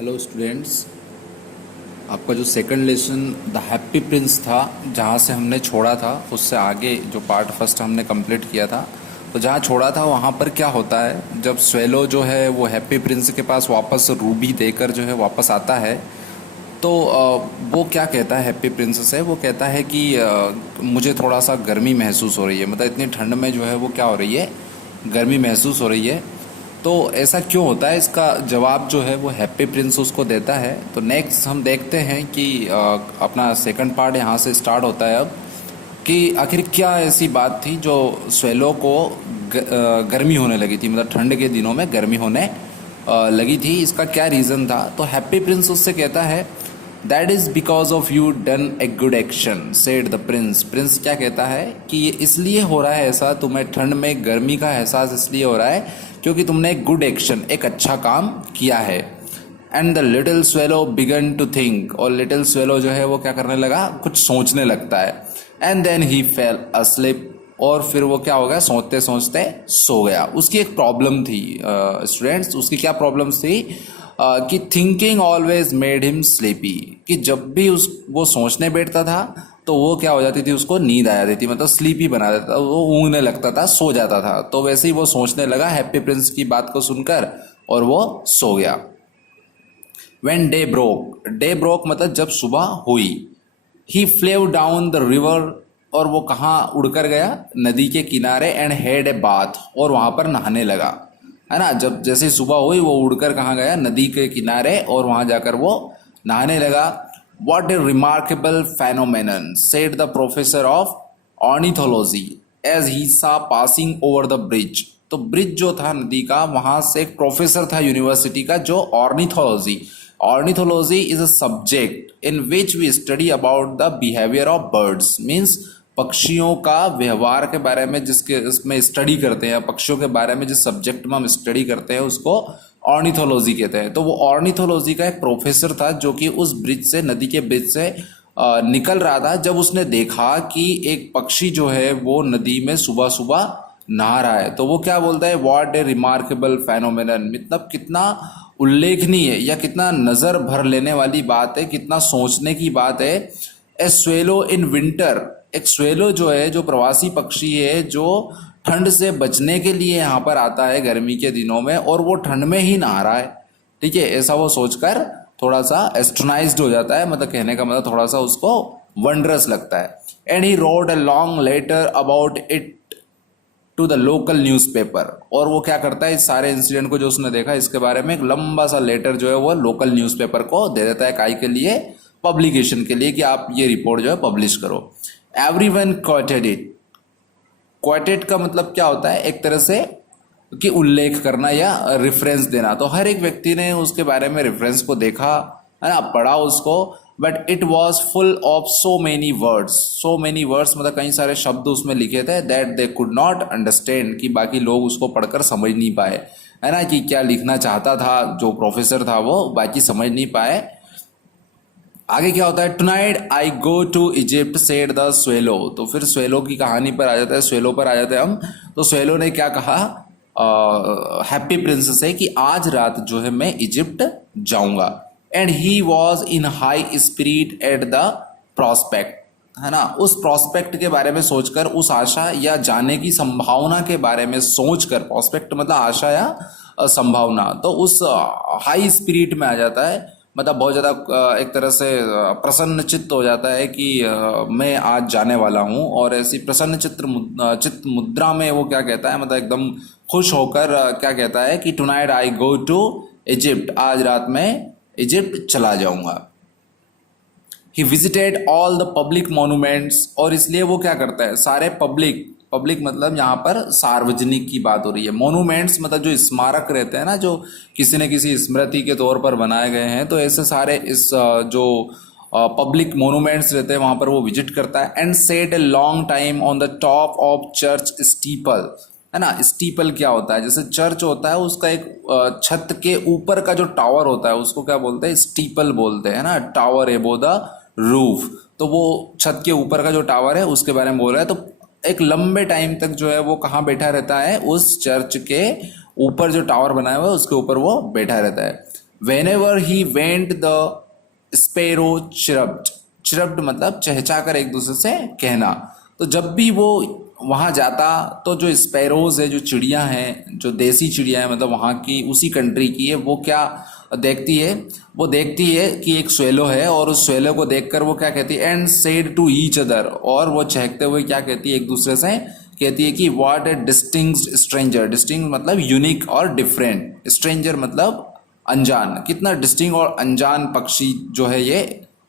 Hello students. आपका जो second lesson the happy Prince था, जहाँ से हमने छोड़ा था उससे आगे जो पार्ट फर्स्ट हमने कंप्लीट किया था, तो जहाँ छोड़ा था वहाँ पर क्या होता है, जब स्वेलो जो है वो हैप्पी प्रिंस के पास वापस रूबी देकर जो है वापस आता है, तो वो क्या कहता है हैप्पी प्रिंस से, वो कहता है कि मुझे थोड़ा सा गर्मी महसूस हो रही है, मतलब इतनी ठंड में जो है वो क्या हो रही है, गर्मी महसूस हो रही है। तो ऐसा क्यों होता है, इसका जवाब जो है वो हैप्पी प्रिंस उसको देता है। तो नेक्स्ट हम देखते हैं कि अपना सेकंड पार्ट यहाँ से स्टार्ट होता है अब, कि आखिर क्या ऐसी बात थी जो स्वेलो को गर्मी होने लगी थी, मतलब ठंड के दिनों में गर्मी होने लगी थी, इसका क्या रीज़न था। तो हैप्पी प्रिंस उससे कहता है that is because of you done a good action said the Prince. Prince क्या कहता है कि ये इसलिए हो रहा है ऐसा, तुम्हें ठंड में गर्मी का एहसास इसलिए हो रहा है क्योंकि तुमने एक गुड एक्शन, एक अच्छा काम किया है। And the little swallow began to think, और लिटिल स्वेलो जो है वो क्या करने लगा, कुछ सोचने लगता है। And then he fail asleep, और फिर वो क्या हो गया, सोचते सोचते सो गया। उसकी एक प्रॉब्लम थी स्टूडेंट्स, उसकी क्या प्रॉब्लम्स थी कि thinking always made him sleepy, कि जब भी वो सोचने बैठता था तो वो क्या हो जाती थी, उसको नींद आ जाती थी, मतलब स्लीपी बना देता था, वो ऊँगने लगता था, सो जाता था। तो वैसे ही वो सोचने लगा हैप्पी प्रिंस की बात को सुनकर, और वो सो गया। When डे ब्रोक मतलब जब सुबह हुई, ही फ्लेव डाउन द रिवर, और वो कहाँ उड़कर गया, नदी के किनारे, एंड हैड ए बाथ, और वहाँ पर नहाने लगा, है ना। जब जैसे सुबह हुई वो उड़कर कहाँ गया, नदी के किनारे, और वहाँ जाकर वो नहाने लगा। What a remarkable phenomenon, said the professor of ornithology as he saw passing over the bridge। तो ब्रिज जो था नदी का, वहां से एक प्रोफेसर था यूनिवर्सिटी का जो ornithology is a subject in which we study about the behaviour of birds, means पक्षियों का व्यवहार के बारे में जिसके इसमें स्टडी करते हैं, पक्षियों के बारे में जिस सब्जेक्ट में हम स्टडी करते हैं उसको ऑर्निथोलॉजी कहते हैं। तो वो ऑर्निथोलॉजी का एक प्रोफेसर था जो कि उस ब्रिज से, नदी के ब्रिज से निकल रहा था, जब उसने देखा कि एक पक्षी जो है वो नदी में सुबह सुबह नहा रहा है। तो वो क्या बोलता है, व्हाट ए रिमार्केबल फेनोमेनन, मतलब कितना उल्लेखनीय या कितना नज़र भर लेने वाली बात है, कितना सोचने की बात है। ए स्वेलो इन विंटर, एक स्वेलो जो है, जो प्रवासी पक्षी है, जो ठंड से बचने के लिए यहाँ पर आता है गर्मी के दिनों में, और वो ठंड में ही नहा रहा है। ठीक है, ऐसा वो सोचकर थोड़ा सा एस्ट्रोनाइज्ड हो जाता है, मतलब कहने का मतलब थोड़ा सा उसको वंडरस लगता है। And he wrote a long letter about it to the local newspaper, और वो क्या करता है, इस सारे इंसिडेंट को जो उसने देखा इसके बारे में एक लंबा सा लेटर जो है वो लोकल न्यूज़पेपर को दे देता है, काई के लिए, पब्लिकेशन के लिए, कि आप ये रिपोर्ट जो है पब्लिश करो। एवरीवन क्वाटेड इट, क्वाटेड का मतलब क्या होता है, एक तरह से कि उल्लेख करना या रेफरेंस देना। तो हर एक व्यक्ति ने उसके बारे में रेफरेंस को देखा, है ना, पढ़ा उसको। But it was full of so many words मतलब कई सारे शब्द उसमें लिखे थे, that they could not understand, कि बाकी लोग उसको पढ़कर समझ नहीं पाए, है ना, कि क्या लिखना चाहता था जो प्रोफेसर था, वो बाकी समझ नहीं पाए। आगे क्या होता है, tonight I go to Egypt said the swallow. तो फिर स्वेलो की कहानी पर आ जाता है, स्वेलो पर आ जाते हैं हम। तो स्वेलो ने क्या कहा हैप्पी प्रिंस से, कि आज रात जो है मैं इजिप्ट जाऊंगा। And he was in high spirit at the prospect, है ना, उस प्रॉस्पेक्ट के बारे में सोचकर, उस आशा या जाने की संभावना के बारे में सोचकर, प्रॉस्पेक्ट मतलब आशा या संभावना, तो उस हाई स्पिरिट में आ जाता है, मतलब बहुत ज़्यादा एक तरह से प्रसन्न चित्त हो जाता है कि मैं आज जाने वाला हूँ। और ऐसी प्रसन्न चित्त मुद्रा में वो क्या कहता है, मतलब एकदम खुश होकर क्या कहता है कि tonight I go to Egypt, आज रात में इजिप्ट चला जाऊंगा। He visited all the public monuments, और इसलिए वो क्या करता है, सारे पब्लिक मतलब यहाँ पर सार्वजनिक की बात हो रही है। मॉन्यूमेंट्स मतलब जो स्मारक रहते हैं ना, जो किसी न किसी स्मृति के तौर पर बनाए गए हैं, तो ऐसे सारे इस जो पब्लिक मॉन्यूमेंट्स रहते हैं वहाँ पर वो विजिट करता है। And set a long time on the top of church steeple, है ना। स्टीपल क्या होता है, जैसे चर्च होता है उसका एक छत के ऊपर का जो टावर होता है उसको क्या बोलते हैं, स्टीपल बोलते हैं ना, टावर एबो द रूफ। तो वो छत के ऊपर का जो टावर है उसके बारे में बोल रहा है। तो एक लंबे टाइम तक जो है वो कहाँ बैठा रहता है, उस चर्च के ऊपर जो टावर बनाया हुआ है उसके ऊपर वो बैठा रहता है। Whenever he went the sparrow chirped, chirped मतलब चहचा कर एक दूसरे से कहना। तो जब भी वो वहाँ जाता तो जो स्पैरोज है, जो चिड़िया हैं, जो देसी चिड़िया है मतलब वहाँ की उसी कंट्री की है, वो क्या देखती है, वो देखती है कि एक स्वेलो है और उस स्वेलो को देखकर वो क्या कहती है, and said to each other, और वो चहकते हुए क्या कहती है एक दूसरे से, कहती है कि व्हाट ए डिस्टिंग्व्ड स्ट्रेंजर, डिस्टिंग मतलब यूनिक और डिफरेंट, स्ट्रेंजर मतलब अनजान, कितना डिस्टिंग और अनजान पक्षी जो है ये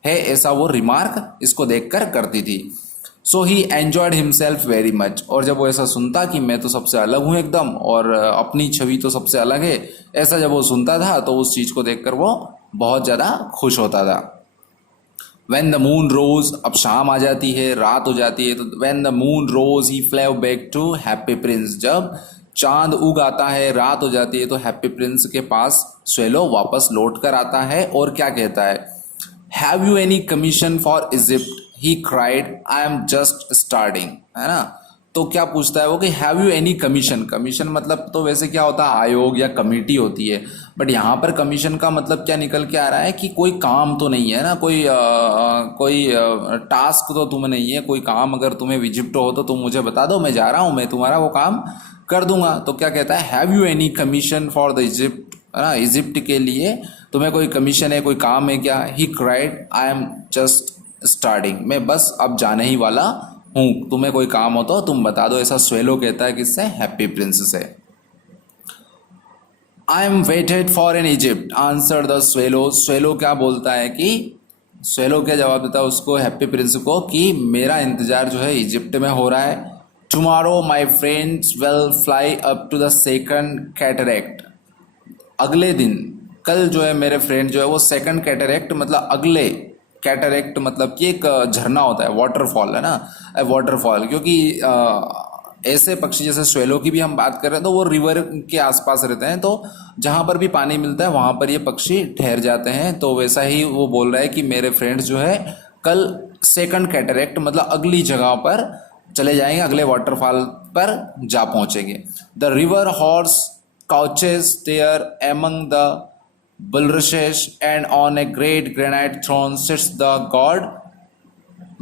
है, ऐसा वो रिमार्क इसको देखकर करती थी। So he enjoyed himself very much, और जब वो ऐसा सुनता कि मैं तो सबसे अलग हूँ एकदम और अपनी छवि तो सबसे अलग है, ऐसा जब वो सुनता था तो उस चीज़ को देखकर वो बहुत ज़्यादा खुश होता था। When the moon rose, अब शाम आ जाती है, रात हो जाती है, तो when the moon rose he flew back to Happy Prince, जब चांद उग आता है, रात हो जाती है, तो हैप्पी प्रिंस के पास स्वेलो वापस लौट कर आता है और क्या कहता है, have you any commission for Egypt, he cried, I am just starting, है ना। तो क्या पूछता है वो कि have you any commission, commission मतलब तो वैसे क्या होता है, आयोग या कमेटी होती है, बट यहाँ पर कमीशन का मतलब क्या निकल के आ रहा है कि कोई काम तो नहीं है ना, कोई टास्क तो तुम्हें नहीं है, कोई काम अगर तुम्हें इजिप्ट हो तो तुम मुझे बता दो, मैं जा रहा हूँ, मैं तुम्हारा वो काम कर दूंगा। तो क्या कहता है, have you any commission for the Egypt, है ना, इजिप्ट के लिए तुम्हें कोई कमीशन है, कोई काम है क्या। He cried, I am just starting, मैं बस अब जाने ही वाला हूँ, तुम्हें कोई काम हो तो तुम बता दो, ऐसा स्वेलो कहता है किससे, हैप्पी प्रिंस से। I am waited for in Egypt answer the swallow, swallow क्या बोलता है कि, स्वेलो क्या जवाब देता है उसको, हैप्पी प्रिंस को, कि मेरा इंतजार जो है इजिप्ट में हो रहा है। Tomorrow my friends will fly up to the second cataract, अगले दिन, कल जो है मेरे फ्रेंड जो है वो सेकंड कैटरेक्ट मतलब अगले, कैटरेक्ट मतलब कि एक झरना होता है, वाटरफॉल है ना, वाटरफॉल, क्योंकि ऐसे पक्षी जैसे स्वेलो की भी हम बात कर रहे हैं तो वो रिवर के आसपास रहते हैं, तो जहाँ पर भी पानी मिलता है वहाँ पर ये पक्षी ठहर जाते हैं। तो वैसा ही वो बोल रहा है कि मेरे फ्रेंड्स जो है कल सेकंड कैटरेक्ट मतलब अगली जगह पर चले जाएंगे, अगले वाटरफॉल पर जा पहुँचेंगे। The river horse couches there among the bulrushes, and on a great granite throne sits the god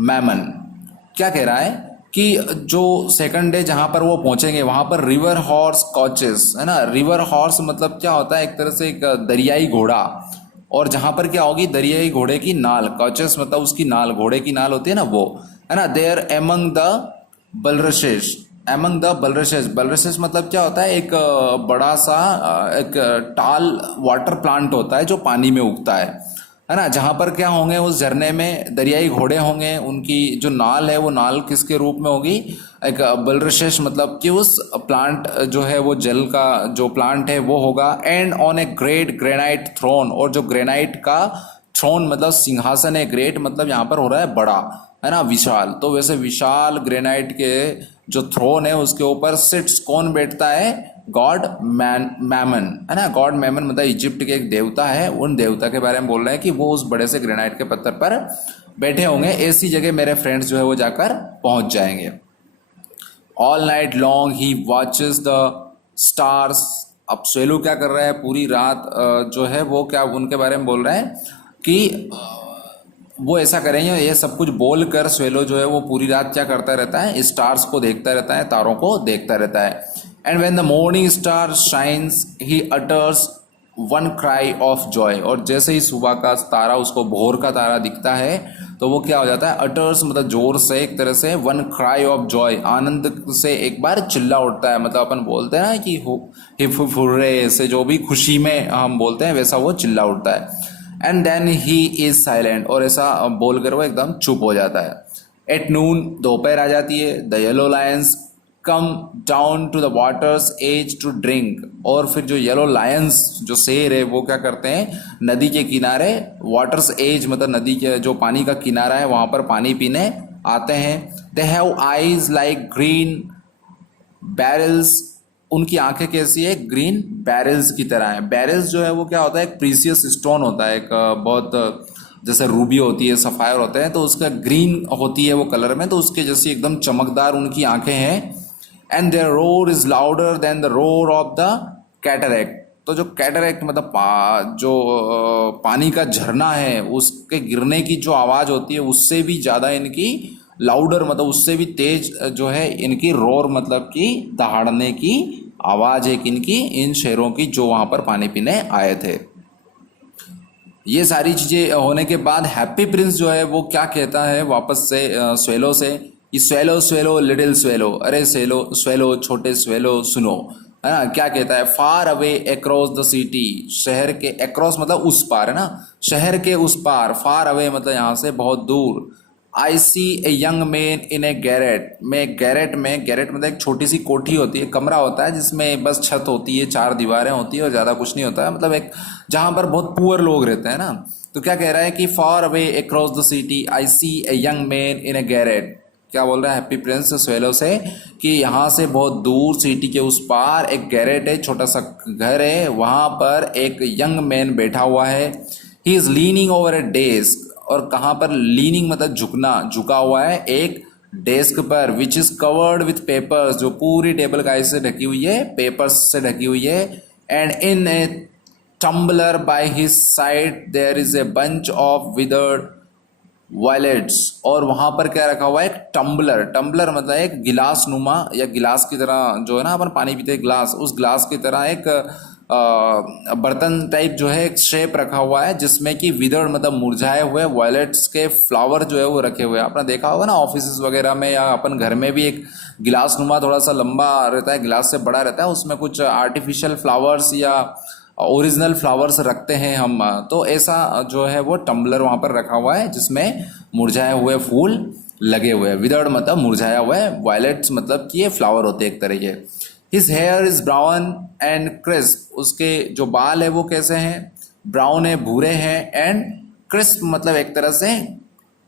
Mammon। क्या कह रहा है कि जो सेकंड डे जहाँ पर वो पहुंचेंगे वहाँ पर रिवर हॉर्स कॉचेस, है ना, रिवर हॉर्स मतलब क्या होता है, एक तरह से एक दरियाई घोड़ा, और जहाँ पर क्या होगी, दरियाई घोड़े की नाल, कॉचेस मतलब उसकी नाल, घोड़े की नाल होती है ना वो, है ना। There among the bulrushes, among the bulrushes, bulrushes मतलब क्या होता है, एक बड़ा सा एक टाल वाटर प्लांट होता है जो पानी में उगता है ना, जहाँ पर क्या होंगे, उस झरने में दरियाई घोड़े होंगे, उनकी जो नाल है वो नाल किसके रूप में होगी, एक बलरशेस मतलब कि उस प्लांट जो है वो जल का जो प्लांट है वो होगा। And on a great granite throne, और जो ग्रेनाइट का थ्रोन मतलब सिंहासन है, ग्रेट मतलब यहाँ पर हो रहा है बड़ा, है ना, विशाल, तो वैसे विशाल ग्रेनाइट के जो थ्रोन है उसके ऊपर सिट्स, कौन बैठता है, गॉड मैमन, है ना। गॉड मैमन मतलब इजिप्ट के एक देवता है, उन देवता के बारे में बोल रहे हैं कि वो उस बड़े से ग्रेनाइट के पत्थर पर बैठे होंगे, ऐसी जगह मेरे फ्रेंड्स जो है वो जाकर पहुंच जाएंगे। All night long he watches the stars, अब स्वेलो क्या कर रहा है, पूरी रात जो है वो क्या उनके बारे में बोल रहे हैं कि वो ऐसा करेंगे, ये सब कुछ बोल कर स्वेलो जो है वो पूरी रात क्या करता रहता है, स्टार्स को देखता रहता है, तारों को देखता रहता है। And when the morning star shines he utters one cry of Joy, और जैसे ही सुबह का तारा उसको भोर का तारा दिखता है तो वो क्या हो जाता है, अटर्स मतलब जोर से, एक तरह से वन क्राई ऑफ जॉय, आनंद से एक बार चिल्ला उठता है, मतलब अपन बोलते हैं ना कि हिप हुर्रे, ऐसे जो भी खुशी में हम बोलते हैं वैसा वो चिल्ला उठता है। And then he is silent, और ऐसा बोलकर वो एकदम चुप हो जाता है। एट नून, दोपहर आ जाती है, the yellow lions come down to the water's edge to drink, और फिर जो येलो लायंस जो शेर है वो क्या करते हैं, नदी के किनारे, वाटर्स एज मतलब नदी के जो पानी का किनारा है वहां पर पानी पीने आते हैं। They have eyes like green barrels, उनकी आंखें कैसी है, ग्रीन बैरल्स की तरह है। बैरल्स जो है वो क्या होता है, एक प्रीसियस स्टोन होता है, एक बहुत जैसे रूबी होती है, सफायर होते हैं, तो उसका ग्रीन होती है वो कलर में, तो उसके जैसी एकदम चमकदार उनकी आंखें हैं। And their roar is louder than the roar of the cataract, तो जो कैटरैक्ट मतलब जो पानी का झरना है उसके गिरने की जो आवाज़ होती है उससे भी ज़्यादा इनकी लाउडर मतलब उससे भी तेज जो है इनकी रोर मतलब कि दहाड़ने की आवाज़ है इनकी इन शेरों की जो वहाँ पर पानी पीने आए थे। ये सारी चीज़ें होने के बाद हैप्पी प्रिंस जो है वो क्या कहता है वापस से स्वेलो से कि स्वेलो स्वेलो लिटिल स्वेलो, अरे स्वेलो स्वेलो छोटे स्वेलो सुनो, है ना। क्या कहता है, फार अवे अक्रॉस द सिटी, शहर के अक्रॉस मतलब उस पार, है ना, शहर के उस पार, फार अवे मतलब यहाँ से बहुत दूर। I see a young man in a garret, में गैरेट मतलब एक छोटी सी कोठी होती है, कमरा होता है जिसमें बस छत होती है, चार दीवारें होती है और ज़्यादा कुछ नहीं होता है, मतलब एक जहाँ पर बहुत पुअर लोग रहते हैं ना। तो क्या कह रहा है कि far away across the city I see a young man in a garret, क्या बोल रहा है हैप्पी प्रिंस स्वेलो से कि यहाँ से बहुत दूर सिटी के उस पार एक गैरेट है, छोटा सा घर है, वहाँ पर एक यंग मैन बैठा हुआ है। He is leaning over A desk, और कहाँ पर लीनिंग मतलब झुकना, झुका हुआ है एक डेस्क पर, which is covered with papers, जो पूरी टेबल का से ढकी हुई है, पेपर्स से ढकी हुई है। And in a tumbler by his side there is a bunch of withered violets, और वहाँ पर क्या रखा हुआ है, एक टम्बलर, टम्बलर मतलब एक गिलास नुमा या गिलास की तरह जो है ना अपन पानी पीते हैं गिलास, उस गिलास की तरह एक बर्तन टाइप जो है एक शेप रखा हुआ है जिसमें कि विदर्ड मतलब मुरझाए हुए वायलेट्स के फ्लावर जो है वो रखे हुए हैं। आपने देखा होगा ना ऑफिस वगैरह में या अपन घर में भी एक गिलास नुमा थोड़ा सा लंबा रहता है, गिलास से बड़ा रहता है, उसमें कुछ आर्टिफिशियल फ्लावर्स या ओरिजिनल फ्लावर्स रखते हैं हम, तो ऐसा जो है वो टम्बलर वहाँ पर रखा हुआ है जिसमें मुरझाए हुए फूल लगे हुए हैं। विदर्ड मतलब मुरझाया हुआ है, वायलेट्स मतलब कि ये फ्लावर होते हैं एक तरह के। His here is brown and crisp, उसके जो बाल है वो कैसे हैं, ब्राउन है, भूरे हैं, एंड क्रिस्प मतलब एक तरह से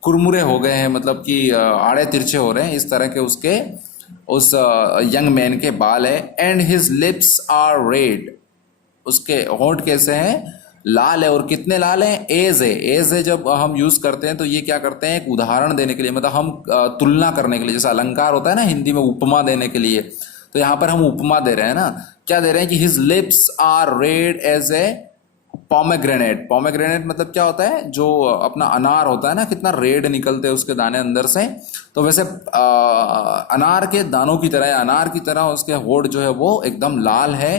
कुरमुरे हो गए हैं, मतलब कि आड़े तिरछे हो रहे हैं, इस तरह के उसके उस यंग मैन के बाल है। And his lips are red, उसके होंठ कैसे हैं, लाल है, और कितने लाल हैं, एज है, एज है जब हम यूज करते हैं तो ये क्या करते हैं, एक उदाहरण देने के लिए, मतलब हम तुलना करने के लिए, जैसे अलंकार होता है ना हिंदी में उपमा देने के लिए, तो यहाँ पर हम उपमा दे रहे हैं ना। क्या दे रहे हैं कि his lips are red as a pomegranate, pomegranate मतलब क्या होता है, जो अपना अनार होता है ना, कितना रेड निकलते हैं उसके दाने अंदर से, तो वैसे अनार के दानों की तरह, अनार की तरह उसके होठ जो है वो एकदम लाल है।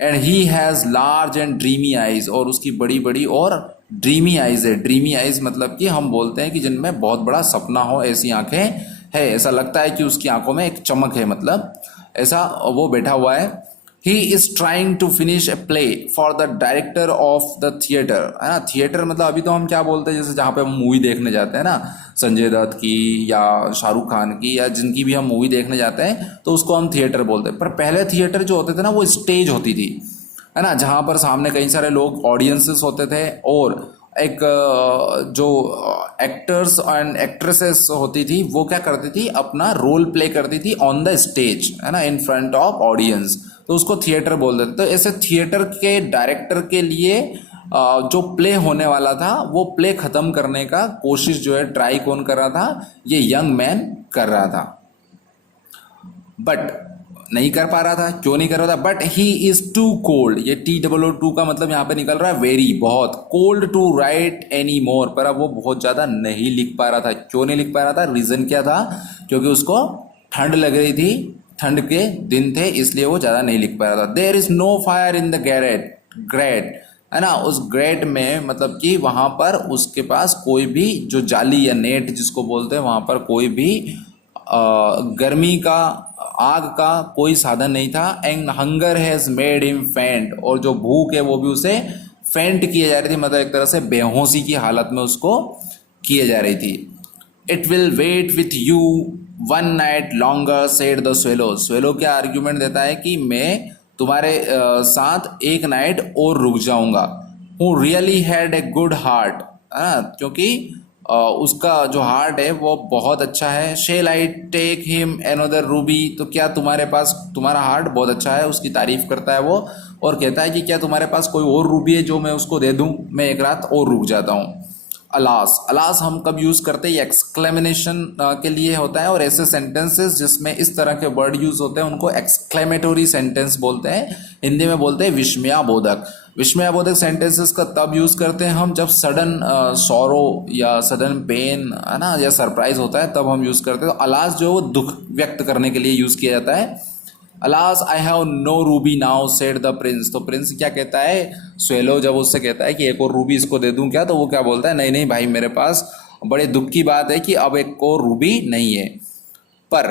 And he has large and dreamy eyes, और उसकी बड़ी बड़ी और ड्रीमी आइज है। ड्रीमी आइज मतलब कि हम बोलते हैं कि जिनमें बहुत बड़ा सपना हो, ऐसी आंखें है, ऐसा लगता है कि उसकी आंखों में एक चमक है, मतलब ऐसा वो बैठा हुआ है। He is trying to finish a play for the director of the theatre, है ना। थिएटर मतलब अभी तो हम क्या बोलते हैं, जैसे जहाँ पे हम मूवी देखने जाते हैं ना, संजय दत्त की या शाहरुख खान की या जिनकी भी हम मूवी देखने जाते हैं तो उसको हम थिएटर बोलते हैं। पर पहले थिएटर जो होते थे ना वो स्टेज होती थी, है ना, जहाँ पर सामने कई सारे लोग ऑडियंसेस होते थे, और एक जो एक्टर्स एंड एक्ट्रेसेस होती थी वो क्या करती थी, अपना रोल प्ले करती थी ऑन द स्टेज, है ना, इन फ्रंट ऑफ ऑडियंस, तो उसको थिएटर बोल देते। तो ऐसे थिएटर के डायरेक्टर के लिए जो प्ले होने वाला था वो प्ले खत्म करने का कोशिश जो है ट्राई कौन कर रहा था, ये यंग मैन कर रहा था, बट नहीं कर पा रहा था। क्यों नहीं कर रहा था, but he is too cold, ये TOO का मतलब यहाँ पे निकल रहा है वेरी, बहुत, cold to write any more, पर अब वो बहुत ज़्यादा नहीं लिख पा रहा था। क्यों नहीं लिख पा रहा था, रीज़न क्या था, क्योंकि उसको ठंड लग रही थी, ठंड के दिन थे, इसलिए वो ज़्यादा नहीं लिख पा रहा था। There is no fire in the garret, great, है ना, उस ग्रेट में मतलब कि वहाँ पर उसके पास कोई भी जो जाली या नेट जिसको बोलते हैं, वहाँ पर कोई भी गर्मी का, आग का कोई साधन नहीं था। And hunger has made him फेंट, और जो भूख है वो भी उसे फेंट किए जा रही थी, मतलब एक तरह से बेहोशी की हालत में उसको किए जा रही थी। It will wait with you one night longer said the swallow, swallow क्या आर्ग्यूमेंट देता है कि मैं तुम्हारे साथ एक नाइट और रुक जाऊंगा। Who really had a good heart, है ना, क्योंकि उसका जो हार्ट है वो बहुत अच्छा है। Shall I take him another ruby, तो क्या तुम्हारे पास, तुम्हारा हार्ट बहुत अच्छा है, उसकी तारीफ करता है वो, और कहता है कि क्या तुम्हारे पास कोई और रूबी है जो मैं उसको दे दूं, मैं एक रात और रुक जाता हूँ। अलास, अलास हम कब यूज करते हैं, ये एक्सक्लेमेशन के लिए होता है, और ऐसे सेंटेंसेस जिसमें इस तरह के वर्ड यूज होते हैं उनको एक्सक्लेमेटोरी सेंटेंस बोलते हैं, हिंदी में बोलते हैं विस्मयाबोधक। विस्मयाबोधक सेंटेंसेस का तब यूज करते हैं हम जब सडन सॉरो या सडन पेन है ना, या सरप्राइज होता है, तब हम यूज करते हैं। तो अलास जो है वो दुख व्यक्त करने के लिए यूज किया जाता है। Alas I have no ruby now said the prince, तो प्रिंस क्या कहता है, स्वेलो जब उससे कहता है कि एक और रूबी इसको दे दूं क्या, तो वो क्या बोलता है, नहीं नहीं भाई मेरे पास बड़े दुख की बात है कि अब एक और रूबी नहीं है। पर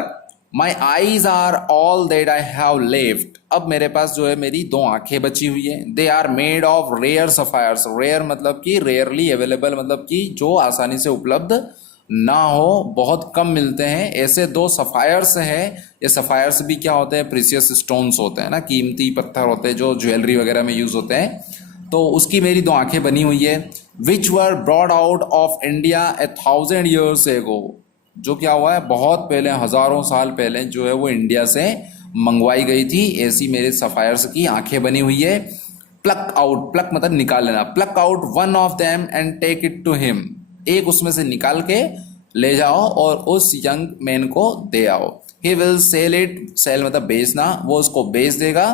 my eyes are all that I have left, अब मेरे पास जो है मेरी दो आंखें बची हुई है। They are made of rare sapphires, rare मतलब कि रेयरली अवेलेबल, मतलब कि जो आसानी से उपलब्ध ना हो, बहुत कम मिलते हैं, ऐसे दो सफायर्स हैं। ये सफायर्स भी क्या होते हैं, प्रीसियस स्टोन्स होते हैं ना, कीमती पत्थर होते हैं जो ज्वेलरी वगैरह में यूज होते हैं। तो उसकी मेरी दो आंखें बनी हुई है। Which were brought out of India 1000 years एगो, जो क्या हुआ है बहुत पहले, हजारों साल पहले जो है वो इंडिया से मंगवाई गई थी। ऐसी मेरे सफायर्स की आंखें बनी हुई है। प्लक आउट, प्लक मतलब निकाल लेना, pluck out one of them and take it to him, एक उसमें से निकाल के ले जाओ और उस यंग मैन को दे आओ। He will sell it, sell मतलब बेचना, वो उसको बेच देगा।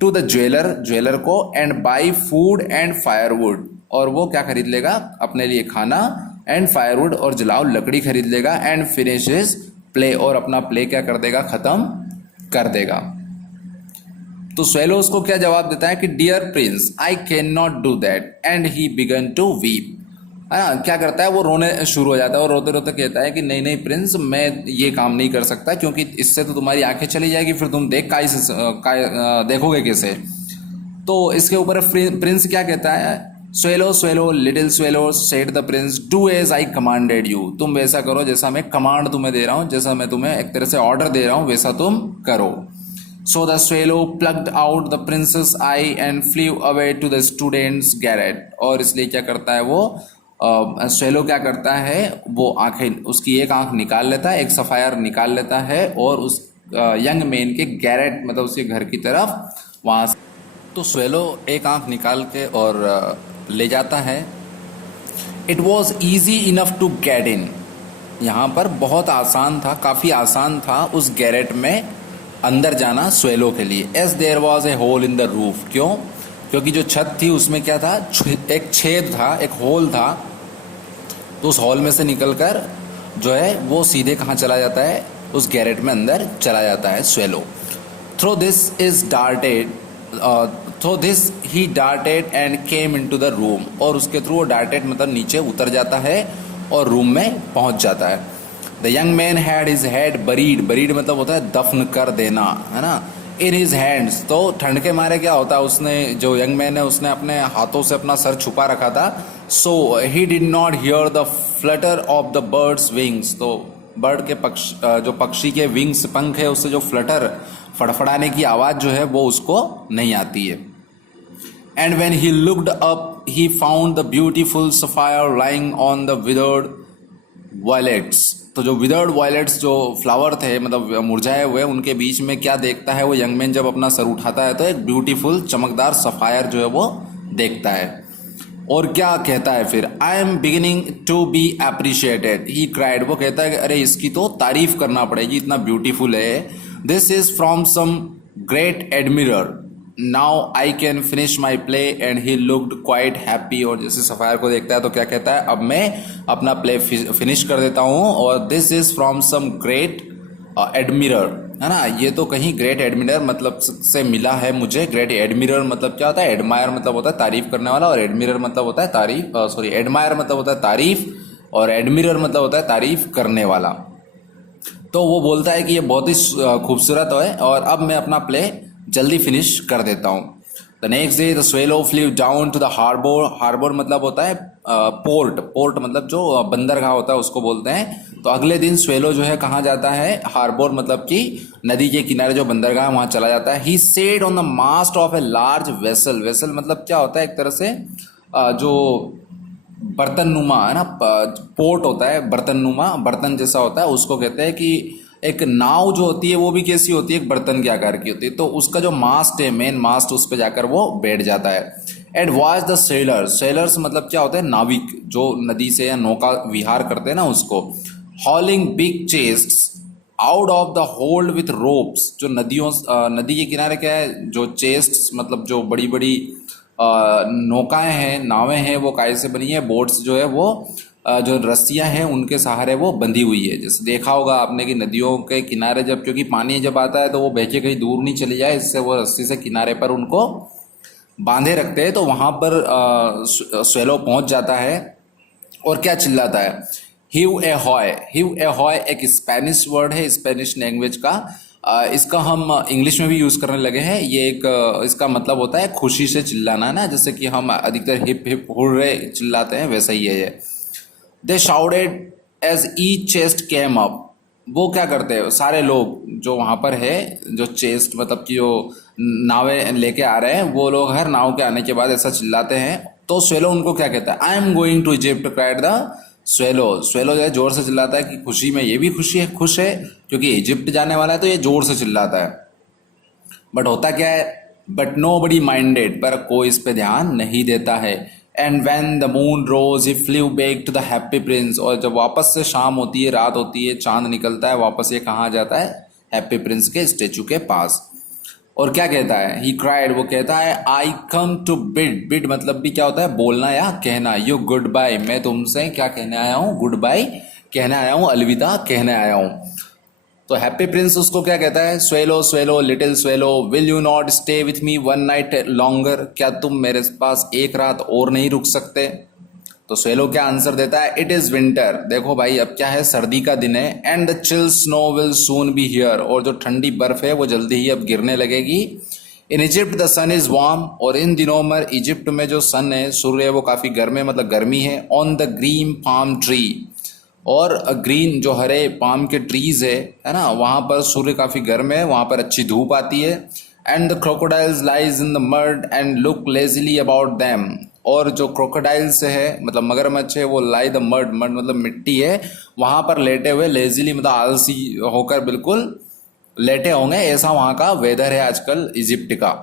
टू द ज्वेलर, ज्वेलर को, and buy food and firewood, और वो क्या खरीद लेगा, अपने लिए खाना, एंड फायरवुड और जलाओ लकड़ी खरीद लेगा। एंड फिनिशेस प्ले, और अपना प्ले क्या कर देगा, खत्म कर देगा। तो स्वेलो उसको क्या जवाब देता है कि dear prince I can not do that, and he began to weep, है ना, क्या करता है वो रोने शुरू हो जाता है, और रोते रोते कहता है कि नहीं नहीं प्रिंस, मैं ये काम नहीं कर सकता, क्योंकि इससे तो तुम्हारी आंखें चली जाएगी, फिर तुम देखोगे कैसे। तो इसके ऊपर प्रिंस क्या कहता है, swallow swallow little swallow said the prince do as I commanded you, तुम वैसा करो जैसा मैं कमांड तुम्हें दे रहा हूँ, जैसा मैं तुम्हें एक तरह से ऑर्डर दे रहा हूँ वैसा तुम करो। So the swallow plucked out the prince's eye and flew away to the student's garret, और इसलिए क्या करता है वो स्वेलो क्या करता है, वो आंखें, उसकी एक आंख निकाल लेता है, एक सफायर निकाल लेता है, और उस यंग मैन के गैरेट मतलब उसके घर की तरफ वहाँ से, तो स्वेलो एक आंख निकाल के और ले जाता है। It was easy enough to get in, यहाँ पर बहुत आसान था, काफ़ी आसान था उस गैरेट में अंदर जाना स्वेलो के लिए। As there was a hole in the roof, क्यों, क्योंकि जो छत थी उसमें क्या था, एक छेद था, एक होल था, तो उस हॉल में से निकलकर जो है वो सीधे कहाँ चला जाता है, उस गैरेट में अंदर चला जाता है swallow. Through this is darted, through this he darted and came into the room, और उसके थ्रू वो डार्टेड मतलब नीचे उतर जाता है और रूम में पहुंच जाता है। The young man had his head buried, buried मतलब होता है दफन कर देना, है ना, इन हिज हैंड्स, तो ठंड के मारे क्या होता है, उसने जो यंग मैन है उसने अपने हाथों से अपना सर छुपा रखा था। So he did not hear the flutter of the bird's wings, तो बर्ड के जो पक्षी के विंग्स पंख है उससे जो फ्लटर फड़फड़ाने की आवाज़ जो है वो उसको नहीं आती है। And when he looked up he found the beautiful sapphire lying on the withered violets, तो जो विदर्ड वायलेट्स जो फ्लावर थे मतलब मुरझाए हुए, उनके बीच में क्या देखता है वो यंग मैन जब अपना सर उठाता है तो एक ब्यूटीफुल चमकदार सफायर जो है वो देखता है। और क्या कहता है फिर, I am beginning to be appreciated he cried, वो कहता है कि अरे इसकी तो तारीफ करना पड़ेगी, इतना ब्यूटीफुल है। This is from some great admirer, now I can finish my play, and he looked quite happy, और जैसे सफायर को देखता है तो क्या कहता है, अब मैं अपना प्ले फिनिश कर देता हूँ। और this is from some great admirer, है ना, ये तो कहीं ग्रेट एडमिरर मतलब से मिला है मुझे। ग्रेट एडमिरर मतलब क्या होता है, एडमायर मतलब होता है तारीफ करने वाला, और एडमिरर मतलब होता है तारीफ, सॉरी एडमायर मतलब होता है तारीफ, और एडमिरर मतलब होता है तारीफ करने वाला। तो वो बोलता है कि ये बहुत ही खूबसूरत है, और अब मैं अपना प्ले जल्दी फिनिश कर देता हूँ। The next day the swallow flew down to the harbour, harbour मतलब होता है पोर्ट, पोर्ट मतलब जो बंदरगाह होता है उसको बोलते हैं। तो अगले दिन स्वेलो जो है कहाँ जाता है, हार्बर मतलब कि नदी के किनारे जो बंदरगाह है वहाँ चला जाता है। He said on the mast of a large vessel, vessel मतलब क्या होता है, एक तरह से जो बर्तन नुमा है ना, पोर्ट होता है बर्तन नुमा, बर्तन जैसा होता है, उसको कहते हैं कि एक नाव जो होती है वो भी कैसी होती है, एक बर्तन के आकार की होती है, तो उसका जो मास्ट है, मेन मास्ट, उस पर जाकर वो बैठ जाता है। And watch the sellers, sellers मतलब क्या होते हैं, नाविक, जो नदी से या नौका विहार करते हैं ना उसको, hauling big chests out of the hold with ropes, जो नदी के किनारे क्या है, जो चेस्ट्स मतलब जो बड़ी बड़ी नौकाएं हैं, नावें हैं, वो काय से बनी है, बोट्स जो है वो जो रस्सियां हैं उनके सहारे वो बंधी हुई है। जैसे देखा होगा आपने कि नदियों के किनारे जब, क्योंकि पानी जब आता है तो वो बह के कहीं दूर नहीं चली जाए, इससे वो रस्सी से किनारे पर उनको बांधे रखते हैं, तो वहां पर स्वेलो पहुंच जाता है और क्या चिल्लाता है, हिव ए हॉय। हिव ए हॉय एक स्पेनिश वर्ड है, स्पेनिश लैंग्वेज का। इसका हम इंग्लिश में भी यूज करने लगे हैं। ये एक इसका मतलब होता है खुशी से चिल्लाना, है ना, जैसे कि हम अधिकतर हिप हिप हुर्रे चिल्लाते हैं, वैसा ही है ये। They shouted as each chest came up, वो क्या करते हैं, सारे लोग जो वहां पर है, जो चेस्ट मतलब कि जो नावें लेके आ रहे हैं, वो लोग हर नाव के आने के बाद ऐसा चिल्लाते हैं। तो स्वेलो उनको क्या कहता है, I am going to Egypt cried the swallow. Swallow जो है जोर से चिल्लाता है कि खुशी में ये भी खुश है क्योंकि इजिप्ट जाने वाला है, तो ये जोर से चिल्लाता है। बट होता क्या है, बट नो बडी माइंडेड, पर कोई इस पे ध्यान नहीं देता है। And when the moon rose he flew back to the happy prince, और जब वापस से शाम होती है, रात होती है, चांद निकलता है, वापस ये कहाँ जाता है, हैप्पी प्रिंस के स्टेचू के पास। और क्या कहता है, ही क्राइड, वो कहता है, आई कम टू बिड। बिड मतलब भी क्या होता है, बोलना या कहना। यू गुड बाय, मैं तुमसे क्या कहने आया हूँ, गुड बाय कहने आया हूँ, अलविदा कहने आया हूँ। तो हैप्पी प्रिंस उसको क्या कहता है, swallow swallow little swallow, will you not stay with me one night longer, क्या तुम मेरे पास एक रात और नहीं रुक सकते। तो स्वेलो क्या आंसर देता है, इट इज विंटर, देखो भाई अब क्या है, सर्दी का दिन है। And the chill snow will soon be here, और जो ठंडी बर्फ है वो जल्दी ही अब गिरने लगेगी। In Egypt the sun is warm, और इन दिनों में इजिप्ट में जो सन है, सूर्य है, वो काफी गर्म है, मतलब गर्मी है। On the green palm tree, और ग्रीन जो हरे पाम के ट्रीज है ना, वहां पर सूर्य काफी गर्म है, वहां पर अच्छी धूप आती है। And the crocodiles lies in the mud and look lazily about them, और जो क्रोकोडाइल्स है मतलब मगरमच्छ है, वो लाई द मड, मड मतलब मिट्टी है, वहां पर लेटे हुए, लेजिली मतलब आलसी होकर बिल्कुल लेटे होंगे, ऐसा वहां का वेदर है आजकल इजिप्ट का।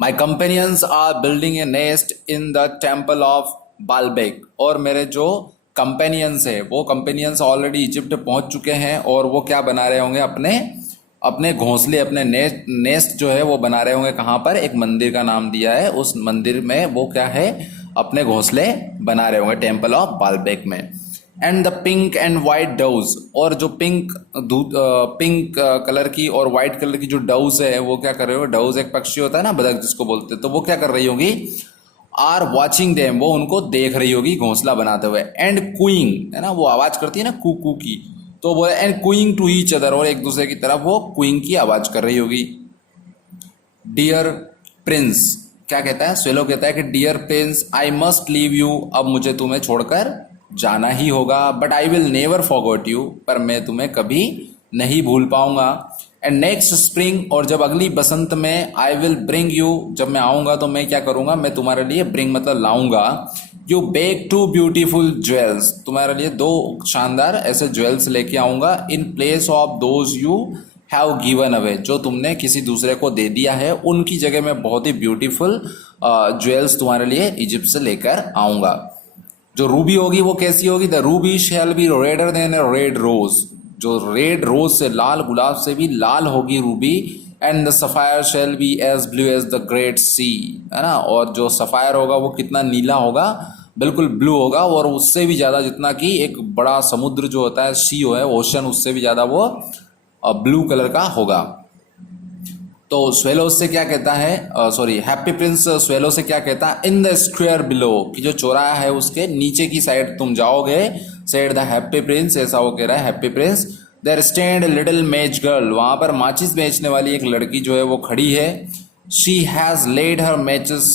My companions are building a nest in the temple of Baalbek, और मेरे जो कंपेनियंस है, वो कंपेनियंस ऑलरेडी इजिप्ट पहुंच चुके हैं, और वो क्या बना रहे होंगे, अपने अपने घोंसले, अपने नेस्ट जो है वो बना रहे होंगे। कहाँ पर, एक मंदिर का नाम दिया है, उस मंदिर में वो क्या है, अपने घोंसले बना रहे होंगे, टेम्पल ऑफ बालबेक में। And the pink and white doves, और जो पिंक कलर की और वाइट कलर की जो डव्स है, वो क्या कर रहे हो, डव्स एक पक्षी होता है ना, बतख जिसको बोलते हैं, तो वो क्या कर रही होगी, आर वॉचिंग देम, वो उनको देख रही होगी घोंसला बनाते हुए। एंड क्वीइंग, है ना, वो आवाज करती है ना कू कू की, तो बोले एंड क्वीइंग टू ईच अदर, और एक दूसरे की तरफ वो क्वीइंग की आवाज कर रही होगी। डियर प्रिंस, क्या कहता है, स्वेलो कहता है कि dear prince I must leave you, अब मुझे तुम्हें छोड़कर जाना ही होगा। But I will never forgot you, पर मैं तुम्हें कभी नहीं भूल पाऊंगा। एंड नेक्स्ट स्प्रिंग, और जब अगली बसंत में, आई विल ब्रिंग यू, जब मैं आऊंगा तो मैं क्या करूंगा, मैं तुम्हारे लिए, ब्रिंग मतलब लाऊंगा, you back two beautiful jewels, तुम्हारे लिए दो शानदार ऐसे ज्वेल्स लेके आऊंगा, in place of those you have given away, जो तुमने किसी दूसरे को दे दिया है, उनकी जगह में बहुत ही ब्यूटीफुल ज्वेल्स तुम्हारे लिए इजिप्ट से लेकर आऊंगा। जो रूबी होगी वो कैसी होगी, the ruby shall be redder than a red rose, जो रेड रोज से, लाल गुलाब से भी लाल होगी ruby. And the sapphire shall be as blue as the great sea, है ना, और जो सफायर होगा वो कितना नीला होगा, बिल्कुल ब्लू होगा, और उससे भी ज्यादा, जितना कि एक बड़ा समुद्र जो होता है, सी है ओशन, उससे भी ज्यादा वो ब्लू कलर का होगा। तो स्वेलो से क्या कहता है, सॉरी हैप्पी प्रिंस स्वेलो से क्या कहता है, इन द स्क्वायर बिलो, कि जो चौराहा है उसके नीचे की साइड तुम जाओगे, सेड द हैप्पी प्रिंस, ऐसा वो कह रहा है happy prince. There stand little match girl, वहां पर माचिस बेचने वाली एक लड़की जो है वो खड़ी है। She has lead her matches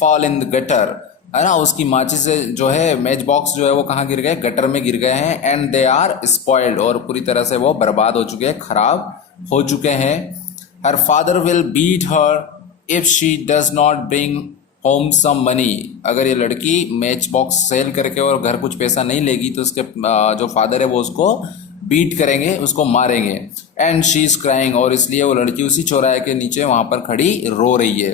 fall in the gutter, है ना, उसकी माचिस से जो है मैच बॉक्स जो है वो कहाँ गिर गए, गटर में गिर गए हैं। एंड दे आर स्पॉइल्ड, और पूरी तरह से वो बर्बाद हो चुके हैं, खराब हो चुके हैं। Her father will beat her if she does not bring home some money, अगर ये लड़की मैच बॉक्स सेल करके और घर कुछ पैसा नहीं लेगी तो उसके जो फादर है वो उसको बीट करेंगे, उसको मारेंगे। एंड शी इज क्राइंग, और इसलिए वो लड़की उसी चौराहे के नीचे वहां पर खड़ी रो रही है।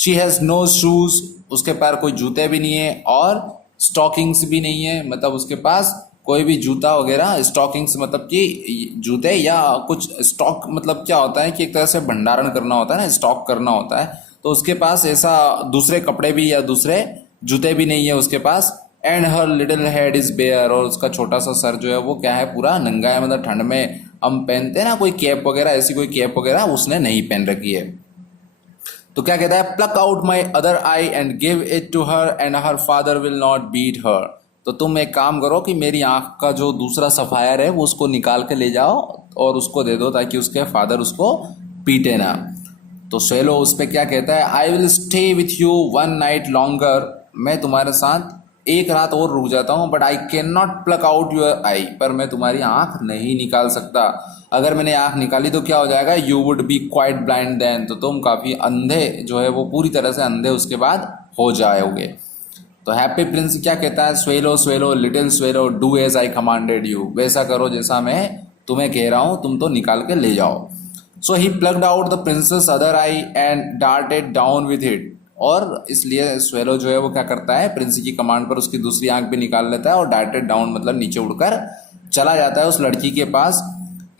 शी हैज़ नो शूज़, उसके पैर कोई जूते भी नहीं है, और स्टॉकिंग्स भी नहीं है, मतलब उसके पास कोई भी जूता वगैरह, स्टॉकिंग्स मतलब कि जूते या कुछ स्टॉक, मतलब क्या होता है कि एक तरह से भंडारण करना होता है ना, स्टॉक करना होता है, तो उसके पास ऐसा दूसरे कपड़े भी या दूसरे जूते भी नहीं है उसके पास। And her little head is bare, और उसका छोटा सा सर जो है वो क्या है, पूरा नंगा है, मतलब ठंड में हम पहनते हैं ना कोई कैप वगैरह, ऐसी कोई कैप वगैरह उसने नहीं पहन रखी है। तो क्या कहता है, pluck out my other eye and give it to her and her father will not beat her. तो तुम एक काम करो कि मेरी आंख का जो दूसरा सफायर है वो उसको निकाल के ले जाओ और उसको दे दो, ताकि उसके फादर उसको पीटे ना। तो स्वेलो उस पर क्या कहता है, I will stay with you one night longer, मैं तुम्हारे साथ एक रात और रुक जाता हूँ, but I can not pluck out your eye, पर मैं तुम्हारी आंख नहीं निकाल सकता। अगर मैंने आंख निकाली तो क्या हो जाएगा, you would be quite blind then, तो तुम काफ़ी अंधे जो है वो पूरी तरह से अंधे उसके बाद हो जाओगे। तो हैप्पी प्रिंस क्या कहता है, swallow swallow little swallow do as I commanded you, वैसा करो जैसा मैं तुम्हें कह रहा हूँ, तुम तो निकाल के ले जाओ। So he plucked out the prince's other eye and darted down with it, और इसलिए स्वेलो जो है वो क्या करता है, प्रिंस की कमांड पर उसकी दूसरी आंख भी निकाल लेता है और डार्टेड डाउन मतलब नीचे उड़कर चला जाता है उस लड़की के पास।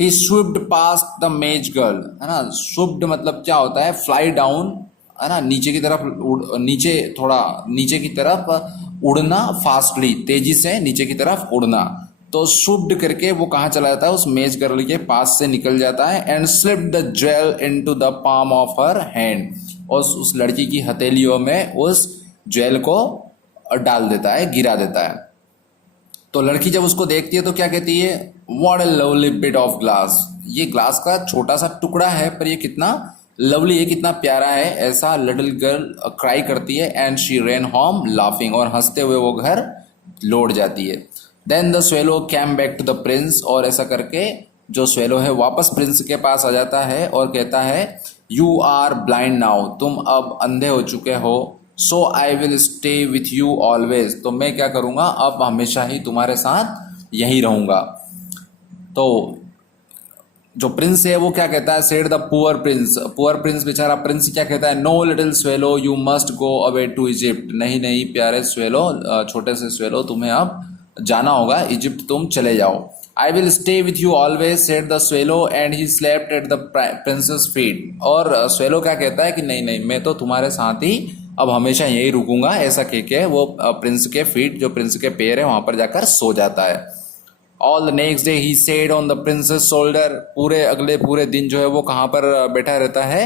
ही स्विफ्ट पास्ट द मेज गर्ल, है ना, स्विफ्ट मतलब क्या होता है, फ्लाई डाउन, है ना, नीचे की तरफ नीचे थोड़ा नीचे की तरफ उड़ना, फास्टली तेजी से नीचे की तरफ उड़ना। तो स्विफ्ट करके वो कहाँ चला जाता है, उस मेज गर्ल के पास से निकल जाता है। And slipped the jewel into the palm of her hand, और उस लड़की की हथेलियों में उस ज्वेल को डाल देता है, गिरा देता है। तो लड़की जब उसको देखती है तो क्या कहती है, what a lovely bit of glass, ये ग्लास का छोटा सा टुकड़ा है पर ये कितना लवली है, कितना प्यारा है, ऐसा लिटिल गर्ल क्राई करती है। And she ran home laughing, और हंसते हुए वो घर लौट जाती है। Then the swallow came back to the prince, और ऐसा करके जो स्वेलो है वापस प्रिंस के पास आ जाता है और कहता है, यू आर ब्लाइंड नाउ, तुम अब अंधे हो चुके हो। So I will stay with you always, तो मैं क्या करूँगा, अब हमेशा ही तुम्हारे साथ यहीं रहूँगा। तो जो प्रिंस है वो क्या कहता है, said the poor prince, poor prince बेचारा प्रिंस क्या कहता है, no little swallow you must go away to Egypt, नहीं नहीं प्यारे स्वेलो, छोटे से स्वेलो, तुम्हें अब जाना होगा इजिप्ट, तुम चले जाओ। आई will stay with you always said the swallow and he slept at the princess feet, और स्वेलो क्या कहता है कि नहीं नहीं मैं तो तुम्हारे साथ ही अब हमेशा यही रुकूंगा, ऐसा कह के वो प्रिंस के फीट, जो प्रिंस के पैर है वहां पर जाकर सो जाता है। All the next day he said on the prince's shoulder, पूरे दिन जो है वो कहाँ पर बैठा रहता है,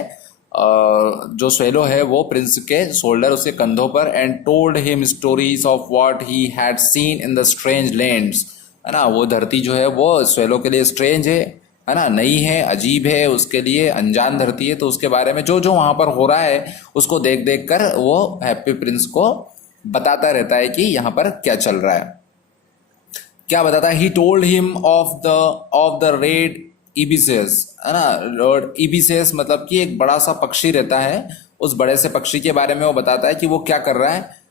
जो स्वेलो है वो प्रिंस के शोल्डर, उसके कंधों पर। And told him stories of what he had seen in the strange lands, है ना, वो धरती जो है वो स्वेलो के लिए स्ट्रेंज है ना, नई है, अजीब है, उसके लिए अनजान धरती है, तो उसके बारे में जो जो वहाँ पर हो रहा है उसको देख देख कर वो हैप्पी प्रिंस को बताता रहता है कि यहाँ पर क्या चल रहा है। क्या बताता है, he told him of the red ibises, है ना, लॉर्ड इबिसेस मतलब कि एक बड़ा सा पक्षी रहता है, उस बड़े से पक्षी के बारे में वो बताता है कि वो क्या कर रहा है।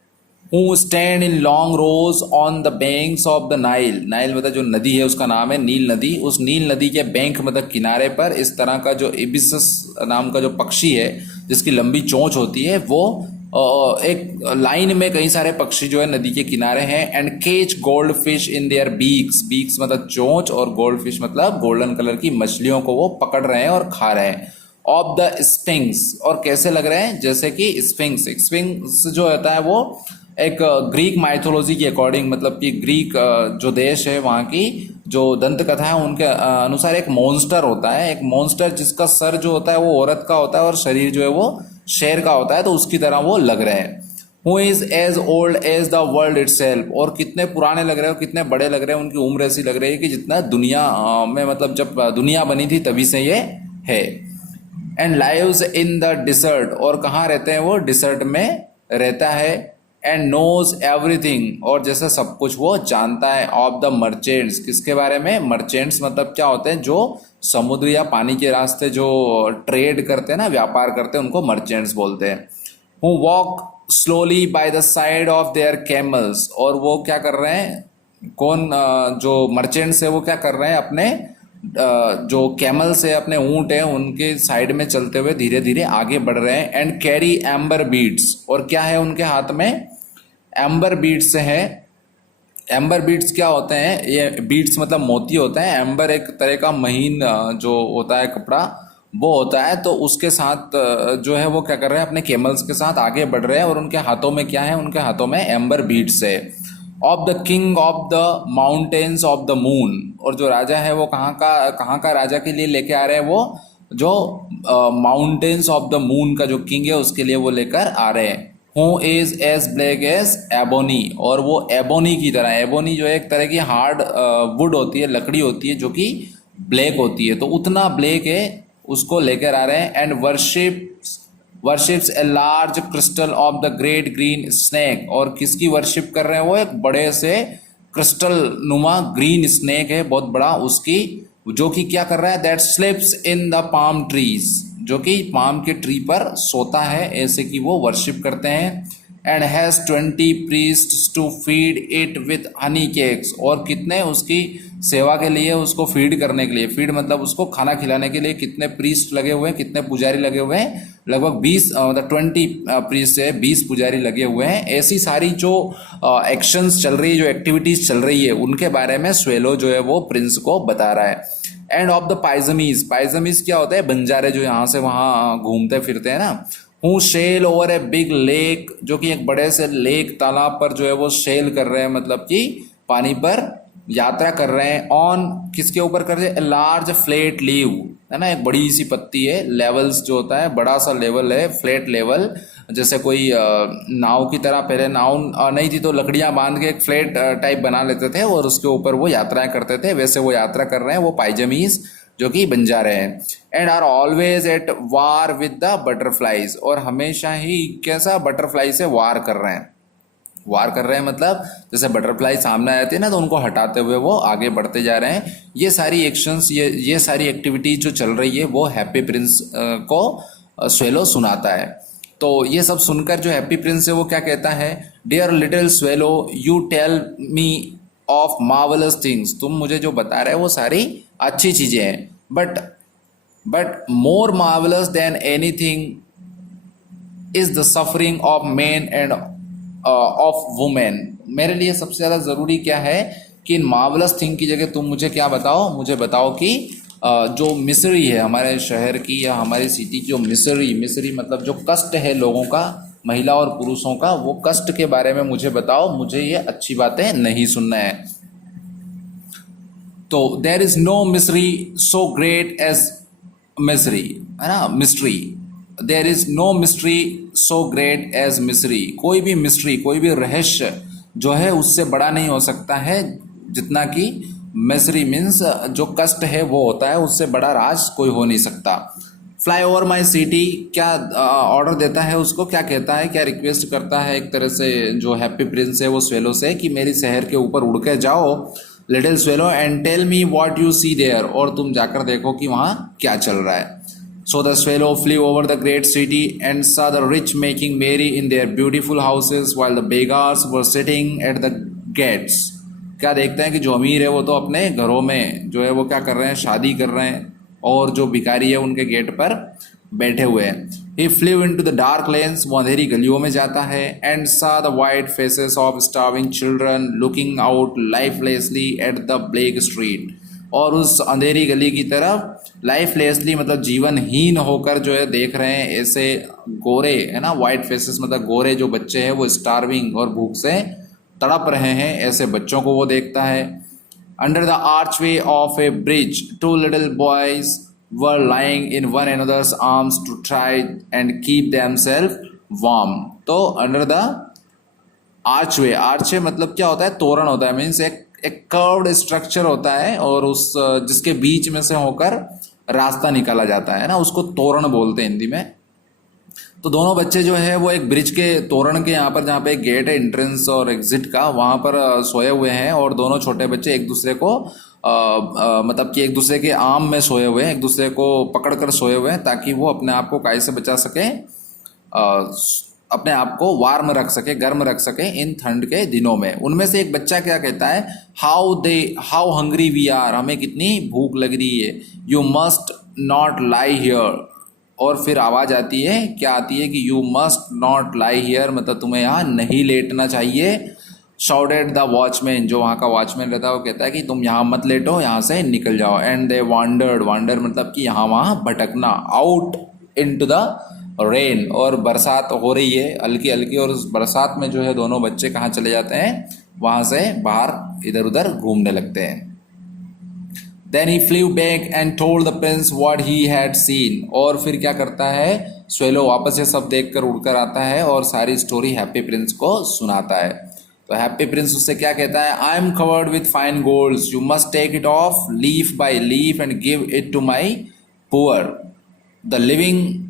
Who stand in long rows on the banks of the Nile, Nile मतलब जो नदी है उसका नाम है नील नदी, उस नील नदी के बैंक मतलब किनारे पर इस तरह का जो इबिसस नाम का जो पक्षी है जिसकी लंबी चोंच होती है, वो एक लाइन में कई सारे पक्षी जो है नदी के किनारे हैं। एंड केच gold fish in their beaks, beaks मतलब चोंच और गोल्ड फिश मतलब गोल्डन कलर की मछलियों को वो पकड़ रहे हैं और खा रहे हैं। ऑफ द स्फिंक्स, और कैसे लग रहे हैं, जैसे कि स्फिंक्स, स्फिंक्स जो होता है वो एक ग्रीक माइथोलॉजी के अकॉर्डिंग, मतलब कि ग्रीक जो देश है वहाँ की जो दंत कथा है उनके अनुसार एक मॉन्स्टर होता है, एक मॉन्स्टर जिसका सर जो होता है वो औरत का होता है और शरीर जो है वो शेर का होता है, तो उसकी तरह वो लग रहे हैं। Who is as old as the world itself, और कितने पुराने लग रहे हैं, कितने बड़े लग रहे हैं, उनकी उम्र ऐसी लग रही है कि जितना दुनिया में मतलब जब दुनिया बनी थी तभी से ये है। And lives in the dessert, और कहाँ रहते हैं वो, डिसर्ट में रहता है। एंड नोज एवरीथिंग, और जैसे सब कुछ वो जानता है। ऑफ द मर्चेंट्स, किसके बारे में, मर्चेंट्स मतलब क्या होते हैं, जो समुद्र या पानी के रास्ते जो ट्रेड करते हैं ना, व्यापार करते हैं, उनको मर्चेंट्स बोलते हैं। Who walk slowly by the side of their camels, और वो क्या कर रहे हैं, कौन जो मर्चेंट्स है वो क्या कर रहे हैं, अपने जो कैमल्स है अपने ऊंट है उनके साइड में चलते हुए धीरे धीरे आगे बढ़ रहे हैं। एंड कैरी एम्बर बीड्स, और क्या है उनके हाथ में, एम्बर बीड्स है। एम्बर बीड्स क्या होते हैं, ये बीड्स मतलब मोती होते हैं, एम्बर एक तरह का महीन जो होता है कपड़ा वो होता है। तो उसके साथ जो है वो क्या कर रहे हैं, अपने कैमल्स के साथ आगे बढ़ रहे हैं, और उनके हाथों में क्या है, उनके हाथों में एम्बर बीड्स है। Of the king of the mountains of the moon, और जो राजा है वो कहाँ का राजा के लिए लेके आ रहे हैं, वो जो माउंटेन्स ऑफ द मून का जो किंग है उसके लिए वो लेकर आ रहे हैं। Who is as black as ebony, और वो एबोनी की तरह, एबोनी जो है एक तरह की हार्ड वुड होती है, लकड़ी होती है जो कि ब्लैक होती है, तो उतना ब्लैक है उसको लेकर आ रहे हैं। And worships a large crystal of the great green snake, और किसकी वर्शिप कर रहे हैं, वो एक बड़े से क्रिस्टल नुमा ग्रीन स्नेक है बहुत बड़ा, उसकी, जो कि क्या कर रहा है, that slips in the palm trees, जो कि पाम के ट्री पर सोता है, ऐसे कि वो वर्शिप करते हैं। And has 20 priests to feed it with honey cakes, और कितने उसकी सेवा के लिए, उसको फीड करने के लिए, फीड मतलब उसको खाना खिलाने के लिए कितने प्रीस्ट लगे हुए हैं, कितने पुजारी लगे हुए हैं, लगभग 20 मतलब 20 प्रीस्ट है, 20 पुजारी लगे हुए हैं। ऐसी सारी जो एक्शंस चल रही है, जो एक्टिविटीज चल रही है, उनके बारे में स्वेलो जो है वो प्रिंस को बता रहा है। एंड ऑफ द पाइजमीज, पाइजमीज क्या होता है, बंजारे जो यहाँ से वहाँ घूमते फिरते हैं ना। Who sail over a big lake, जो कि एक बड़े से लेक तालाब पर जो है वो सेल कर रहे हैं, मतलब कि पानी पर यात्रा कर रहे हैं। ऑन किसके ऊपर कर रहे हैं, लार्ज फ्लैट लीव, है ना, एक बड़ी सी पत्ती है, लेवल्स जो होता है बड़ा सा लेवल है, फ्लैट लेवल, जैसे कोई नाव की तरह, पहले नाव नहीं थी तो लकड़ियां बांध के एक फ्लैट टाइप बना लेते थे और उसके ऊपर वो यात्राएं करते थे, वैसे वो यात्रा कर रहे हैं वो पाइजमीज जो कि बंजारे हैं। And are always at war with the butterflies, और हमेशा ही कैसा, बटरफ्लाई से वार कर रहे हैं। वार कर रहे हैं मतलब जैसे बटरफ्लाई सामने आती है ना, तो उनको हटाते हुए वो आगे बढ़ते जा रहे हैं। ये सारी एक्शंस, ये सारी एक्टिविटीज जो चल रही है वो हैप्पी प्रिंस को स्वेलो सुनाता है। तो ये सब सुनकर जो हैप्पी प्रिंस है वो क्या कहता है, dear little swallow you tell me of marvellous things, तुम मुझे जो बता रहे हो वो सारी अच्छी चीजें हैं, but more marvellous than anything is the suffering of man end of women. मेरे लिए सबसे ज़्यादा ज़रूरी क्या है कि इन मार्वलस थिंग की जगह तुम मुझे क्या बताओ, मुझे बताओ कि जो मिसरी है हमारे शहर की या हमारी सिटी की, जो मिसरी मतलब जो कष्ट है लोगों का, महिला और पुरुषों का, वो कष्ट के बारे में मुझे बताओ, मुझे ये अच्छी बातें नहीं सुनना है। तो there is no misery so great as misery, है ना, mystery, there is no mystery so great as mystery, कोई भी मिस्ट्री, कोई भी रहस्य जो है उससे बड़ा नहीं हो सकता है जितना कि मिस्ट्री मीन्स जो कष्ट है वो होता है, उससे बड़ा राज कोई हो नहीं सकता। फ्लाई ओवर माई सिटी, क्या ऑर्डर देता है उसको, क्या कहता है, क्या रिक्वेस्ट करता है एक तरह से जो हैप्पी प्रिंस है वो स्वेलो से, कि मेरी शहर के ऊपर उड़ के जाओ little swallow and tell me what you see there, और तुम जाकर देखो कि वहाँ क्या चल रहा है। So the swallow flew over the great city and saw the rich making merry in their beautiful houses while the beggars were sitting at the gates. क्या देखते हैं कि जो अमीर है वो तो अपने घरों में जो है वो क्या कर रहे हैं, शादी कर रहे हैं, और जो भिखारी है उनके गेट पर बैठे हुए हैं। He flew into the dark lanes, वो अंधेरी गलियों में जाता है, and saw the white faces of starving children looking out lifelessly at the bleak street. और उस अंधेरी गली की तरफ लाइफलेसली मतलब जीवनहीन होकर जो है देख रहे हैं ऐसे गोरे, है ना, वाइट फेसेस मतलब गोरे जो बच्चे हैं वो स्टार्विंग और भूख से तड़प रहे हैं, ऐसे बच्चों को वो देखता है। Under the archway of a bridge two little boys were lying in one another's arms to try and keep themselves warm. तो अंडर द आर्चवे, आर्चवे मतलब क्या होता है, तोरण होता है, मीन्स एक कर्व्ड स्ट्रक्चर होता है और उस जिसके बीच में से होकर रास्ता निकाला जाता है ना, उसको तोरण बोलते हैं हिंदी में। तो दोनों बच्चे जो है वो एक ब्रिज के तोरण के यहाँ पर, जहाँ पे एक गेट है एंट्रेंस और एग्जिट का, वहाँ पर सोए हुए हैं, और दोनों छोटे बच्चे एक दूसरे को मतलब कि एक दूसरे के आर्म में सोए हुए हैं, एक दूसरे को पकड़ कर सोए हुए हैं ताकि वो अपने आप को काहे से बचा सके, अपने आप को वार्म रख सके, गर्म रख सके इन ठंड के दिनों में। उनमें से एक बच्चा क्या कहता है, हाउ हंग्री वी आर, हमें कितनी भूख लग रही है। You must not lie here, और फिर आवाज़ आती है, क्या आती है कि you must not lie here, मतलब तुम्हें यहाँ नहीं लेटना चाहिए। शाउटेड द वॉचमैन, जो वहाँ का वॉचमैन रहता है वो कहता है कि तुम यहाँ मत लेटो, यहाँ से निकल जाओ। एंड दे वांडर मतलब कि यहाँ वहाँ भटकना, आउट इनटू द रेन, और बरसात हो रही है हल्की हल्की, और उस बरसात में जो है दोनों बच्चे कहाँ चले जाते हैं, वहाँ से बाहर इधर उधर घूमने लगते हैं। Then he flew back and told the prince what he had seen, और फिर क्या करता है, स्वेलो वापस ये सब देखकर उड़कर आता है और सारी स्टोरी हैप्पी प्रिंस को सुनाता है। तो हैप्पी प्रिंस उससे क्या कहता है, I am covered with fine golds, you must take it off leaf by leaf and give it to my poor, the living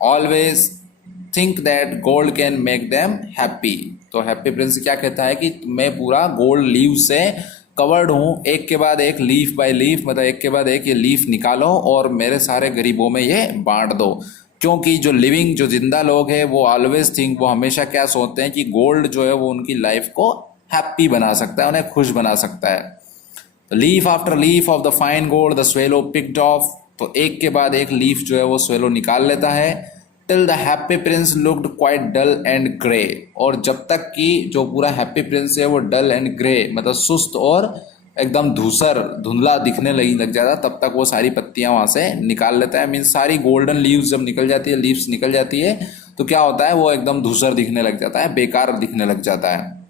always think that gold can make them happy. तो happy prince क्या कहता है कि मैं पूरा gold leaf से covered हूँ, एक के बाद एक लीफ बाय लीफ, मतलब एक के बाद एक ये लीफ निकालो और मेरे सारे गरीबों में ये बांट दो। क्योंकि जो लिविंग, जो जिंदा लोग हैं वो ऑलवेज थिंक, वो हमेशा क्या सोचते हैं कि गोल्ड जो है वो उनकी लाइफ को हैप्पी बना सकता है, उन्हें खुश बना सकता है। Leaf after leaf of the fine gold the swallow picked of, तो एक के बाद एक लीफ जो है वो स्वेलो निकाल लेता है। Till the happy prince looked quite dull and grey, और जब तक कि जो पूरा हैप्पी प्रिंस है वो डल एंड ग्रे, मतलब सुस्त और एकदम धूसर धुंधला दिखने लग जाता, तब तक वो सारी पत्तियां वहाँ से निकाल लेता है। मीन्स सारी गोल्डन लीव्स जब निकल जाती है, लीव्स निकल जाती है, तो क्या होता है, वो एकदम धूसर दिखने लग जाता है, बेकार दिखने लग जाता है।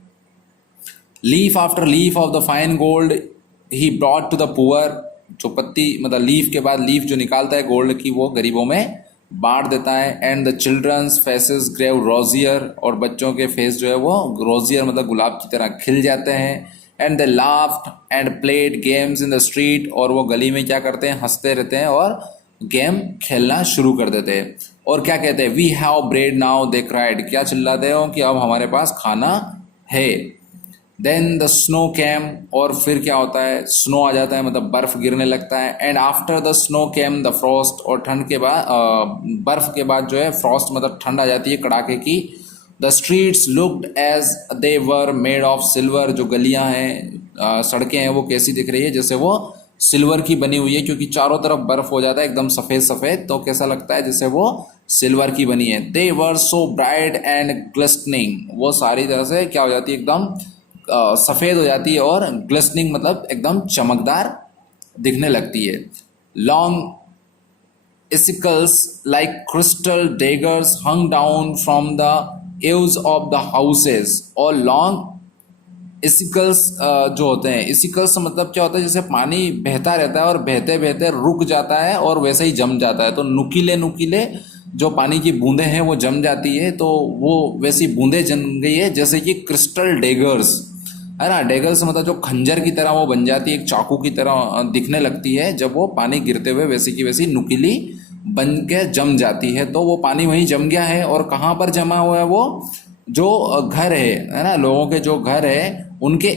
Leaf after leaf of the fine gold he brought to the poor, जो पत्ती मतलब लीफ के बाद लीफ जो निकालता है गोल्ड की, वो गरीबों में बांट देता है। And the children's faces grew rosier, और बच्चों के फेस जो है वो रोजियर मतलब गुलाब की तरह खिल जाते हैं। And they laughed and played games in the street, और वो गली में क्या करते हैं, हंसते रहते हैं और गेम खेलना शुरू कर देते हैं। और क्या कहते हैं, we have bread now, they cried, क्या चिल्लाते हो कि अब हमारे पास खाना है। देन द स्नो कैम, और फिर क्या होता है, स्नो आ जाता है, मतलब बर्फ गिरने लगता है। And after the snow came the frost, और ठंड के बाद बर्फ के बाद जो है फ्रॉस्ट मतलब ठंड आ जाती है कड़ाके की। The streets looked as they were made of silver, जो गलियां हैं सड़कें हैं वो कैसी दिख रही है, जैसे वो सिल्वर की बनी हुई है, क्योंकि चारों तरफ बर्फ हो जाता है एकदम सफ़ेद सफ़ेद, तो कैसा लगता है जैसे वो सिल्वर की बनी है। दे वर सो ब्राइट एंड ग्लिस्टनिंग, वो सारी तरह से क्या हो जाती है, एकदम सफ़ेद हो जाती है, और ग्लिस्टनिंग मतलब एकदम चमकदार दिखने लगती है। Long icicles like crystal daggers hung down from the eaves of the houses, और लॉन्ग इसिकल्स जो होते हैं, इसिकल्स मतलब क्या होता है, जैसे पानी बहता रहता है और बहते बहते रुक जाता है और वैसे ही जम जाता है, तो नुकीले नुकीले जो पानी की बूंदें हैं वो जम जाती है, तो वो वैसी बूंदें जम गई है जैसे कि क्रिस्टल डेगर्स है ना। डेगर्स मतलब जो खंजर की तरह वो बन जाती है, एक चाकू की तरह दिखने लगती है जब वो पानी गिरते हुए वैसी की वैसी नुकीली बन के जम जाती है। तो वो पानी वहीं जम गया है, और कहाँ पर जमा हुआ है, वो जो घर है ना, लोगों के जो घर है उनके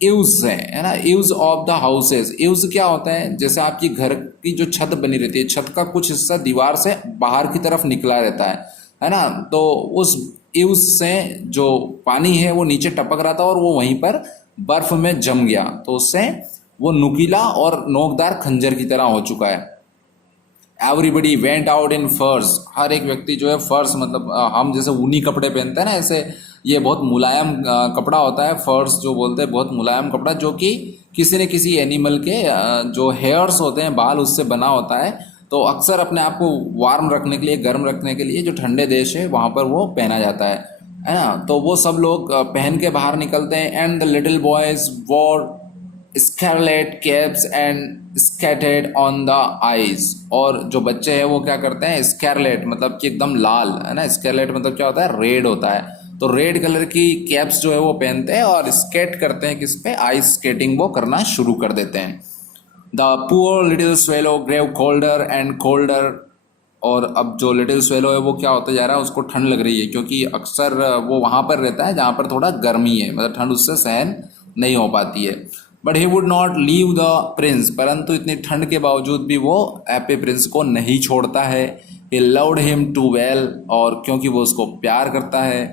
ईव्स हैं, है ना, eaves of the houses. Eaves क्या होता है, जैसे आपकी घर की जो छत बनी रहती है, छत का कुछ हिस्सा दीवार से बाहर की तरफ निकला रहता है ना, तो उस ईव्स से जो पानी है वो नीचे टपक रहा था और वो वहीं पर बर्फ में जम गया, तो उससे वो नुकीला और नोकदार खंजर की तरह हो चुका है। एवरीबडी वेंट आउट इन फर्स, हर एक व्यक्ति जो है, फर्स मतलब हम जैसे ऊनी कपड़े पहनते हैं ना, ऐसे ये बहुत मुलायम कपड़ा होता है, फर्स जो बोलते हैं, बहुत मुलायम कपड़ा, जो कि किसी न किसी एनिमल के जो हेयर्स होते हैं, बाल, उससे बना होता है। तो अक्सर अपने आप को वार्म रखने के लिए, गर्म रखने के लिए जो ठंडे देश है वहाँ पर वो पहना जाता है ना। तो वो सब लोग पहन के बाहर निकलते हैं। And the little boys wore scarlet caps and skated on the ice, और जो बच्चे हैं वो क्या करते हैं, स्कारलेट मतलब कि एकदम लाल, है ना, स्कारलेट मतलब क्या होता है, रेड होता है, तो रेड कलर की कैप्स जो है वो पहनते हैं और स्केट करते हैं, किस पे, आइस स्केटिंग वो करना शुरू कर देते हैं। The poor little swallow grew colder and colder, और अब जो लिटिल स्वेलो है वो क्या होता जा रहा है, उसको ठंड लग रही है, क्योंकि अक्सर वो वहाँ पर रहता है जहाँ पर थोड़ा गर्मी है, मतलब ठंड उससे सहन नहीं हो पाती है। But he would not leave the Prince, परंतु इतनी ठंड के बावजूद भी वो हैप्पी प्रिंस को नहीं छोड़ता है। he loved him too well, और क्योंकि वो उसको प्यार करता है.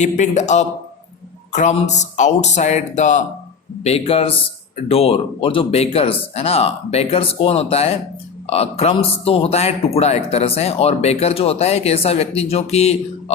He picked up crumbs outside the baker's door, और जो बेकर्स है ना, बेकर्स कौन होता है? क्रम्स तो होता है टुकड़ा एक तरह से, और बेकर जो होता है एक ऐसा व्यक्ति जो कि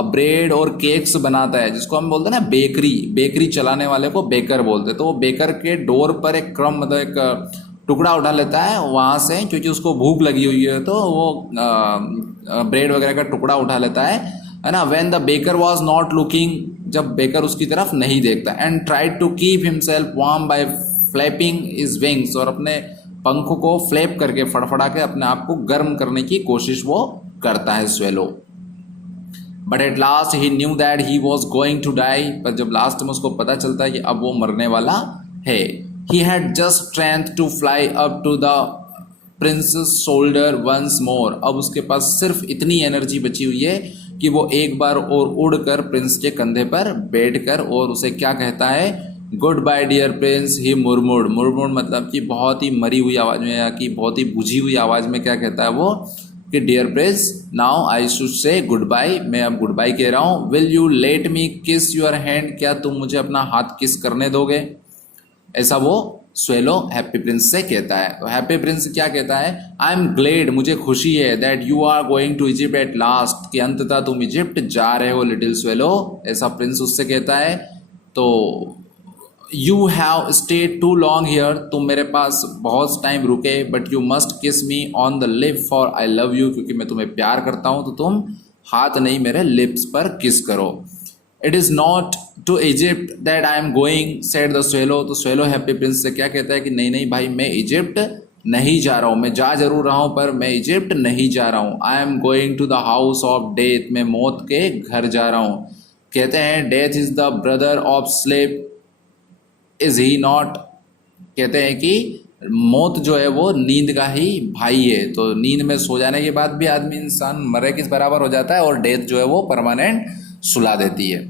ब्रेड और केक्स बनाता है, जिसको हम बोलते हैं ना बेकरी चलाने वाले को बेकर बोलते हैं. तो वो बेकर के डोर पर एक क्रम मतलब एक टुकड़ा उठा लेता है वहाँ से, क्योंकि उसको भूख लगी हुई है तो वो ब्रेड वगैरह का टुकड़ा उठा लेता है ना. When the baker was not looking, जब बेकर उसकी तरफ नहीं देखता. And tried to keep himself warm by flapping his wings, और अपने पंखों को फ्लैप करके फड़फड़ा के अपने आप को गर्म करने की कोशिश वो करता है swallow. But at last he knew that he was going to die, पर जब लास्ट में उसको पता चलता है कि अब वो मरने वाला है. He had just strength to fly up to the prince's shoulder once more, अब उसके पास सिर्फ इतनी एनर्जी बची हुई है कि वो एक बार और उड़कर प्रिंस के कंधे पर बैठकर और उसे क्या कहता है, गुड बाय डियर प्रिंस. ही मुरमुर मतलब कि बहुत ही मरी हुई आवाज़ में या कि बहुत ही बुझी हुई आवाज़ में क्या कहता है वो कि dear prince now I should say goodbye, मैं अब गुड बाय कह रहा हूँ. विल यू लेट मी किस योर हैंड, क्या तुम मुझे अपना हाथ किस करने दोगे, ऐसा वो स्वेलो हैप्पी प्रिंस से कहता है. तो हैप्पी प्रिंस क्या कहता है, आई एम ग्लेड, मुझे खुशी है, that you are going to Egypt at last, कि अंततः तुम इजिप्ट जा रहे हो लिटिल स्वेलो, ऐसा प्रिंस उससे कहता है. तो you have stayed too long here, तुम मेरे पास बहुत टाइम रुके, बट यू मस्ट किस me on the lip for I love you, क्योंकि मैं तुम्हें प्यार करता हूँ, तो तुम हाथ नहीं मेरे लिप्स पर किस करो. It is not to Egypt that I am going said the swallow, तो स्वेलो हैप्पी प्रिंस से क्या कहता है कि नहीं नहीं भाई, मैं इजिप्ट नहीं जा रहा हूँ, मैं जा जरूर रहा हूँ पर मैं इजिप्ट नहीं जा रहा हूँ. I am going to the house of death, मैं मौत के घर जा रहा हूँ. कहते हैं death is the brother of sleep, is he not, कहते हैं कि मौत जो है वो नींद का ही भाई है. तो नींद में सो जाने के बाद भी आदमी इंसान मरे किस बराबर हो जाता है, और डेथ जो है वो परमानेंट सुला देती है.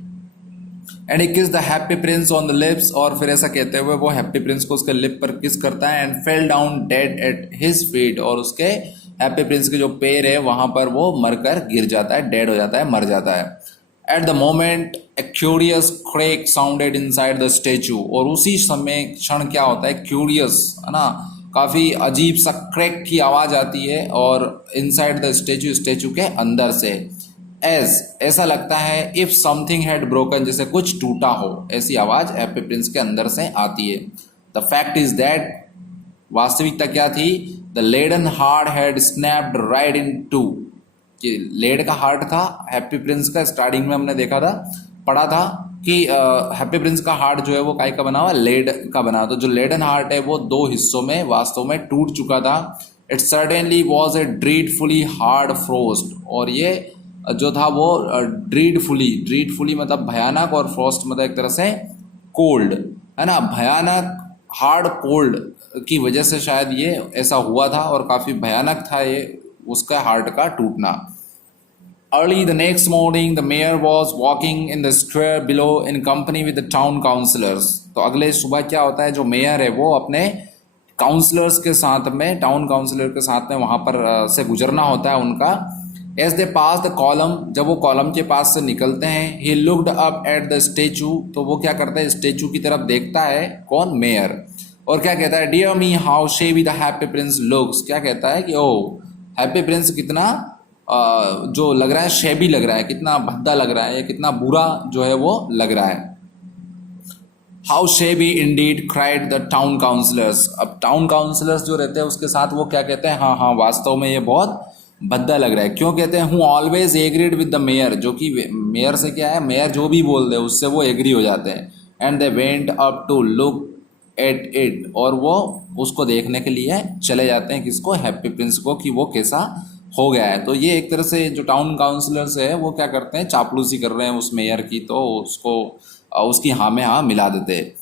एंड ही किस the happy Prince on the lips, और फिर ऐसा कहते हुए वो हैप्पी प्रिंस को उसके लिप पर किस करता है. And fell down dead eight his feet, और उसके हैप्पी प्रिंस के जो पैर है वहां पर वो मरकर गिर जाता है, डेड हो जाता है, मर जाता है. At the moment A curious crack sounded inside the statue, और उसी समय क्षण क्या होता है, क्यूरियस है ना, काफ़ी अजीब सा क्रैक की आवाज़ आती है और इनसाइड द स्टेचू, स्टेचू के अंदर से. एज ऐसा लगता है इफ समथिंग हैड ब्रोकन, जैसे कुछ टूटा हो, ऐसी आवाज़ हैप्पी प्रिंस के अंदर से आती है. द फैक्ट इज दैट, वास्तविकता क्या थी, the leaden heart had snapped right in two, कि लेड का हार्ट था हैप्पी प्रिंस का. स्टार्टिंग में हमने देखा था, पढ़ा था कि हैप्पी प्रिंस का हार्ट जो है वो काय का बना हुआ, लेड का बना. तो जो लेडन हार्ट है वो दो हिस्सों में वास्तव में टूट चुका था. It certainly was a dreadfully hard frost, और ये जो था वो ड्रीडफुली मतलब भयानक, और फ्रोस्ट मतलब एक तरह से कोल्ड है ना, भयानक हार्ड कोल्ड की वजह से शायद ये ऐसा हुआ था, और काफ़ी भयानक था ये उसका हार्ट का टूटना. Early the next morning, the mayor was walking in the square below in company with the town councillors. तो अगले सुबह क्या होता है, जो मेयर है वो अपने काउंसलर्स के साथ में, टाउन काउंसलर के साथ में वहाँ पर से गुजरना होता है उनका. As they passed the column, जब वो कॉलम के पास से निकलते हैं, he looked up at the statue, तो वो क्या करता है, स्टेचू की तरफ देखता है, कौन, मेयर, और क्या कहता है, Dear me, how shabby the happy prince looks, क्या कहता है कि ओ हैप्पी प्रिंस कितना जो लग रहा है, शेबी लग रहा है, कितना भद्दा लग रहा है, कितना बुरा जो है वो लग रहा है. How shabby indeed cried the town councillors, अब टाउन काउंसलर्स जो रहते हैं उसके साथ वो क्या कहते हैं, हाँ हाँ वास्तव में ये बहुत भद्दा लग रहा है. क्यों कहते हैं, who always agreed with the mayor, जो कि मेयर से क्या है, मेयर जो भी बोल दे उससे वो एग्री हो जाते हैं. And they went up to look at it, और वो उसको देखने के लिए चले जाते हैं, किसको, हैप्पी प्रिंस को, कि वो कैसा हो गया है. तो ये एक तरह से जो टाउन काउंसलर्स है वो क्या करते हैं, चापलूसी कर रहे हैं उस मेयर की, तो उसको उसकी हाँ में हाँ मिला देते हैं.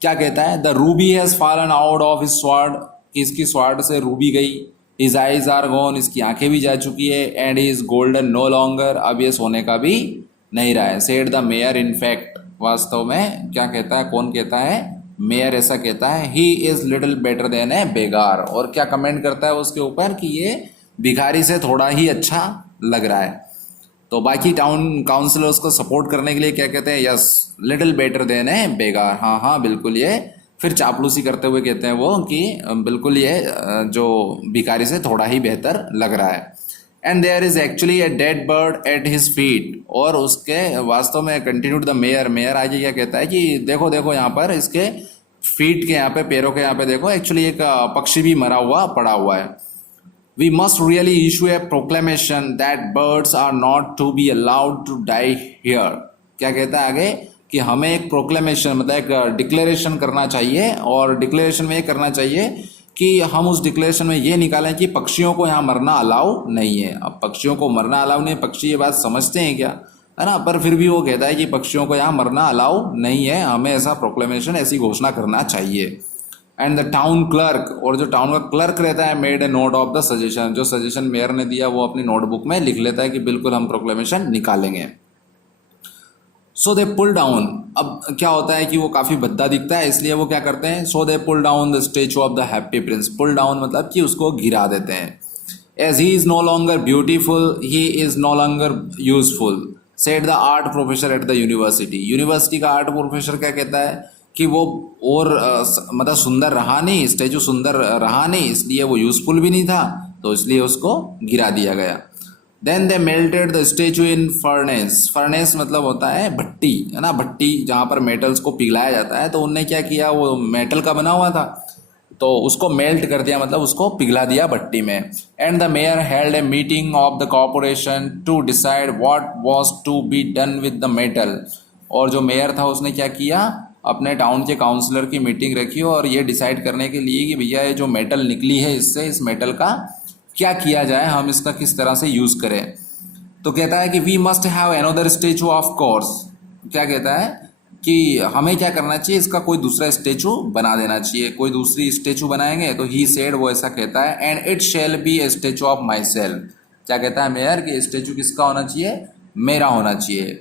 क्या कहता है, the ruby has fallen out of his sword, इसकी स्वॉर्ड से रूबी गई. हिज आइज आर गॉन, इसकी आंखें भी जा चुकी है. And he is golden no longer, अब ये सोने का भी नहीं रहा है. Said the mayor, in fact वास्तव में क्या कहता है, कौन कहता है, मेयर ऐसा कहता है, he is little better than a beggar, और क्या कमेंट करता है उसके ऊपर कि ये भिखारी से थोड़ा ही अच्छा लग रहा है। तो बाकी टाउन काउंसलर्स को सपोर्ट करने के लिए क्या कहते हैं, yes little better than a बेगार, हाँ हाँ बिल्कुल ये, फिर चापलूसी करते हुए कहते हैं वो कि बिल्कुल ये जो भिखारी से थोड़ा ही बेहतर लग रहा है। And there is actually a dead bird at his feet, और उसके वास्तव में कंटिन्यूड द मेयर, मेयर आगे क्या कहता है कि देखो देखो यहाँ पर इसके फीट के यहाँ पे, पैरों के यहाँ पे देखो एक्चुअली एक पक्षी भी मरा हुआ पड़ा हुआ है। We must really issue a proclamation that birds are not to be allowed to die here. क्या कहता है आगे कि हमें एक प्रोक्लेमेशन मतलब एक डिक्लेरेशन करना चाहिए, और डिक्लेरेशन में ये करना चाहिए कि हम उस डिक्लेरेशन में ये निकालें कि पक्षियों को यहाँ मरना अलाउ नहीं है। अब पक्षियों को मरना अलाउ नहीं है, पक्षी ये बात समझते हैं क्या, है ना, पर फिर भी वो कहता है कि पक्षियों को यहाँ मरना अलाउ नहीं है, हमें ऐसा प्रोक्लेमेशन, ऐसी घोषणा करना चाहिए। एंड द टाउन क्लर्क, और जो टाउन का क्लर्क रहता है, made a note of the suggestion, जो सजेशन मेयर ने दिया वो अपनी नोटबुक में लिख लेता है कि बिल्कुल हम प्रोक्लेमेशन निकालेंगे। सो दे पुल डाउन, अब क्या होता है कि वो काफ़ी भद्दा दिखता है, इसलिए वो क्या करते हैं, so they pull down the statue of the happy prince. Pull down मतलब कि उसको गिरा देते हैं। As he is no longer beautiful he is no longer useful, said the art professor at the university. University का art professor क्या कहता है कि वो और मतलब सुंदर रहा नहीं, स्टेचू सुंदर रहा नहीं, इसलिए वो यूजफुल भी नहीं था, तो इसलिए उसको गिरा दिया गया। Then they melted the statue in furnace, furnace मतलब होता है भट्टी, है ना, भट्टी जहाँ पर मेटल्स को पिघलाया जाता है, तो उनने क्या किया, वो मेटल का बना हुआ था तो उसको मेल्ट कर दिया, मतलब उसको पिघला दिया भट्टी में। And the mayor held a meeting of the corporation to decide what was to be done with the metal, और जो मेयर था उसने क्या किया, अपने टाउन के काउंसलर की मीटिंग रखी और ये डिसाइड करने के लिए कि भैया ये जो मेटल निकली है इससे, इस मेटल का क्या किया जाए, हम इसका किस तरह से यूज़ करें। तो कहता है कि we must have another statue of course, क्या कहता है कि हमें क्या करना चाहिए, इसका कोई दूसरा स्टेचू बना देना चाहिए, कोई दूसरी स्टेचू बनाएंगे। तो ही सेड, वो ऐसा कहता है, and it shall be A statue of my self, क्या कहता है मेयर कि स्टेचू किसका होना चाहिए, मेरा होना चाहिए।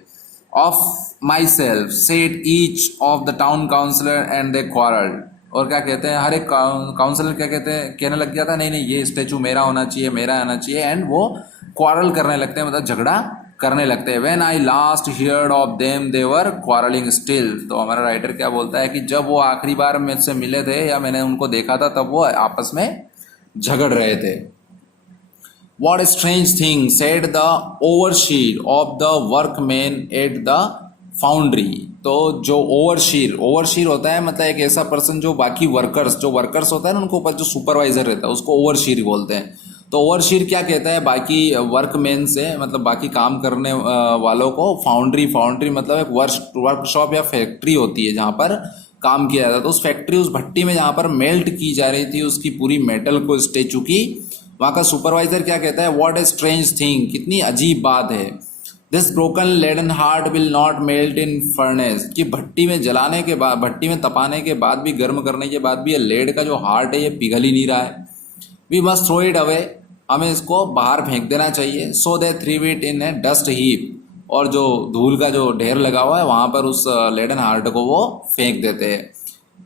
Of myself said each of the town councillor and they quarrelled, और क्या कहते हैं, हर एक काउंसलर क्या कहते हैं, कहने लग गया था नहीं नहीं ये स्टेचू मेरा होना चाहिए, मेरा आना चाहिए, एंड वो क्वारल करने लगते हैं, मतलब झगड़ा करने लगते हैं। When I last heard of them they were quarrelling still, तो हमारा राइटर क्या बोलता है कि जब वो आखिरी बार मुझसे मिले थे या मैंने उनको देखा था तब वो आपस में झगड़ रहे थे। What a strange thing, said the overseer of the workmen at the foundry। तो जो ओवरशीर होता है मतलब एक ऐसा पर्सन जो बाकी वर्कर्स होता है ना, उनको ऊपर जो सुपरवाइजर रहता है उसको ओवरशीर बोलते हैं। तो ओवरशीर क्या कहता है बाकी वर्कमैन से, मतलब बाकी काम करने वालों को, फाउंड्री मतलब एक वर्कशॉप या फैक्ट्री होती है जहाँ पर काम किया जाता है। तो उस फैक्ट्री, उस भट्टी में जहाँ पर मेल्ट की जा रही थी उसकी पूरी मेटल को, स्टेचू की, वहाँ का सुपरवाइजर क्या कहता है, व्हाट ए स्ट्रेंज थिंग, कितनी अजीब बात है। This broken leaden heart will not melt in furnace, कि भट्टी में जलाने के बाद, भट्टी में तपाने के बाद भी, गर्म करने के बाद भी ये लेड का जो हार्ट है ये पिघल ही नहीं रहा है। We must throw it away, हमें इसको बाहर फेंक देना चाहिए। So they threw it in a dust heap, और जो धूल का जो ढेर लगा हुआ है वहाँ पर उस लेडन हार्ट को वो फेंक देते हैं।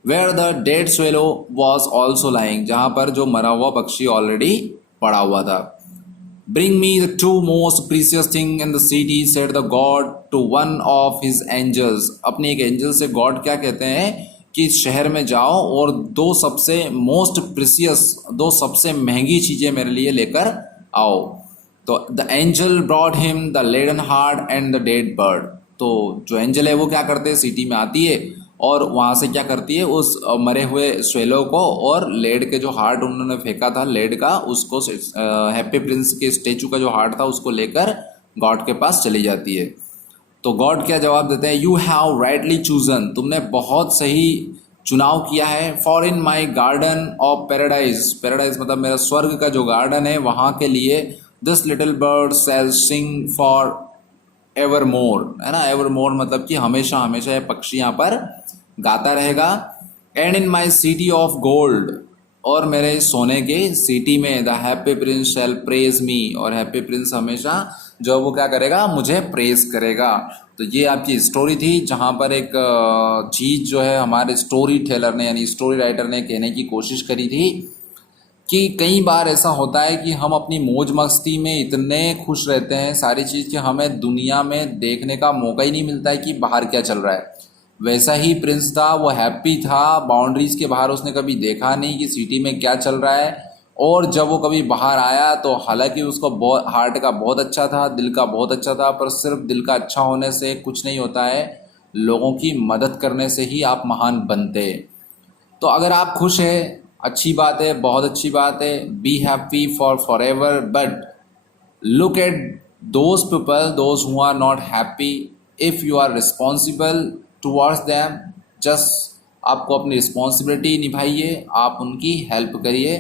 Where the dead swallow was also lying, जहाँ पर जो मरा हुआ पक्षी ऑलरेडी पड़ा हुआ था। Bring me the two most precious thing in the city, said the god to one of his angels. अपने एक एंजल से गॉड क्या कहते हैं कि शहर में जाओ और दो सबसे मोस्ट प्रीसियस, दो सबसे महंगी चीज़ें मेरे लिए लेकर आओ। तो the angel brought him the leaden heart and the dead bird. तो जो एंजल है वो क्या करते हैं, सिटी में आती है और वहाँ से क्या करती है, उस मरे हुए स्वेलो को और लेड के जो हार्ट उन्होंने फेंका था लेड का, उसको हैप्पी प्रिंस के स्टेचू का जो हार्ट था उसको लेकर गॉड के पास चली जाती है। तो गॉड क्या जवाब देते हैं, यू हैव राइटली चूजन, तुमने बहुत सही चुनाव किया है। For in my garden of paradise, paradise मतलब मेरा स्वर्ग का जो गार्डन है वहाँ के लिए, this little bird shall sing for evermore, है ना, एवर मोर मतलब कि हमेशा हमेशा ये पक्षी यहाँ पर गाता रहेगा। And in my city of gold, और मेरे सोने के सिटी में, the happy prince shall praise me, और हैप्पी प्रिंस हमेशा जो वो क्या करेगा, मुझे प्रेज करेगा। तो ये आपकी स्टोरी थी जहाँ पर एक चीज़ जो है हमारे स्टोरी टेलर ने यानी स्टोरी राइटर ने कहने की कोशिश करी थी कि कई बार ऐसा होता है कि हम अपनी मौज मस्ती में इतने खुश रहते हैं सारी चीज़ कि हमें दुनिया में देखने का मौका ही नहीं मिलता है कि बाहर क्या चल रहा है। वैसा ही प्रिंस था, वो हैप्पी था, बाउंड्रीज के बाहर उसने कभी देखा नहीं कि सिटी में क्या चल रहा है। और जब वो कभी बाहर आया तो हालांकि उसको बहुत हार्ट का बहुत अच्छा था, दिल का बहुत अच्छा था, पर सिर्फ दिल का अच्छा होने से कुछ नहीं होता है, लोगों की मदद करने से ही आप महान बनते हैं। तो अगर आप खुश हैं, अच्छी बात है, बहुत अच्छी बात है, be happy for ever. But look at those people, those who are not happy. If you are responsible towards them, just आपको अपनी रिस्पॉन्सिबिलिटी निभाइए, आप उनकी हेल्प करिए।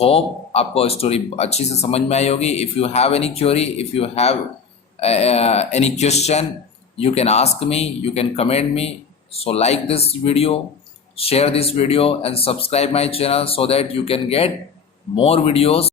होप आपको स्टोरी अच्छी से समझ में आई होगी। If you have any Curie, if you have any question, you can ask me, you can comment me. So like this video, share this video and subscribe my channel so that you can get more videos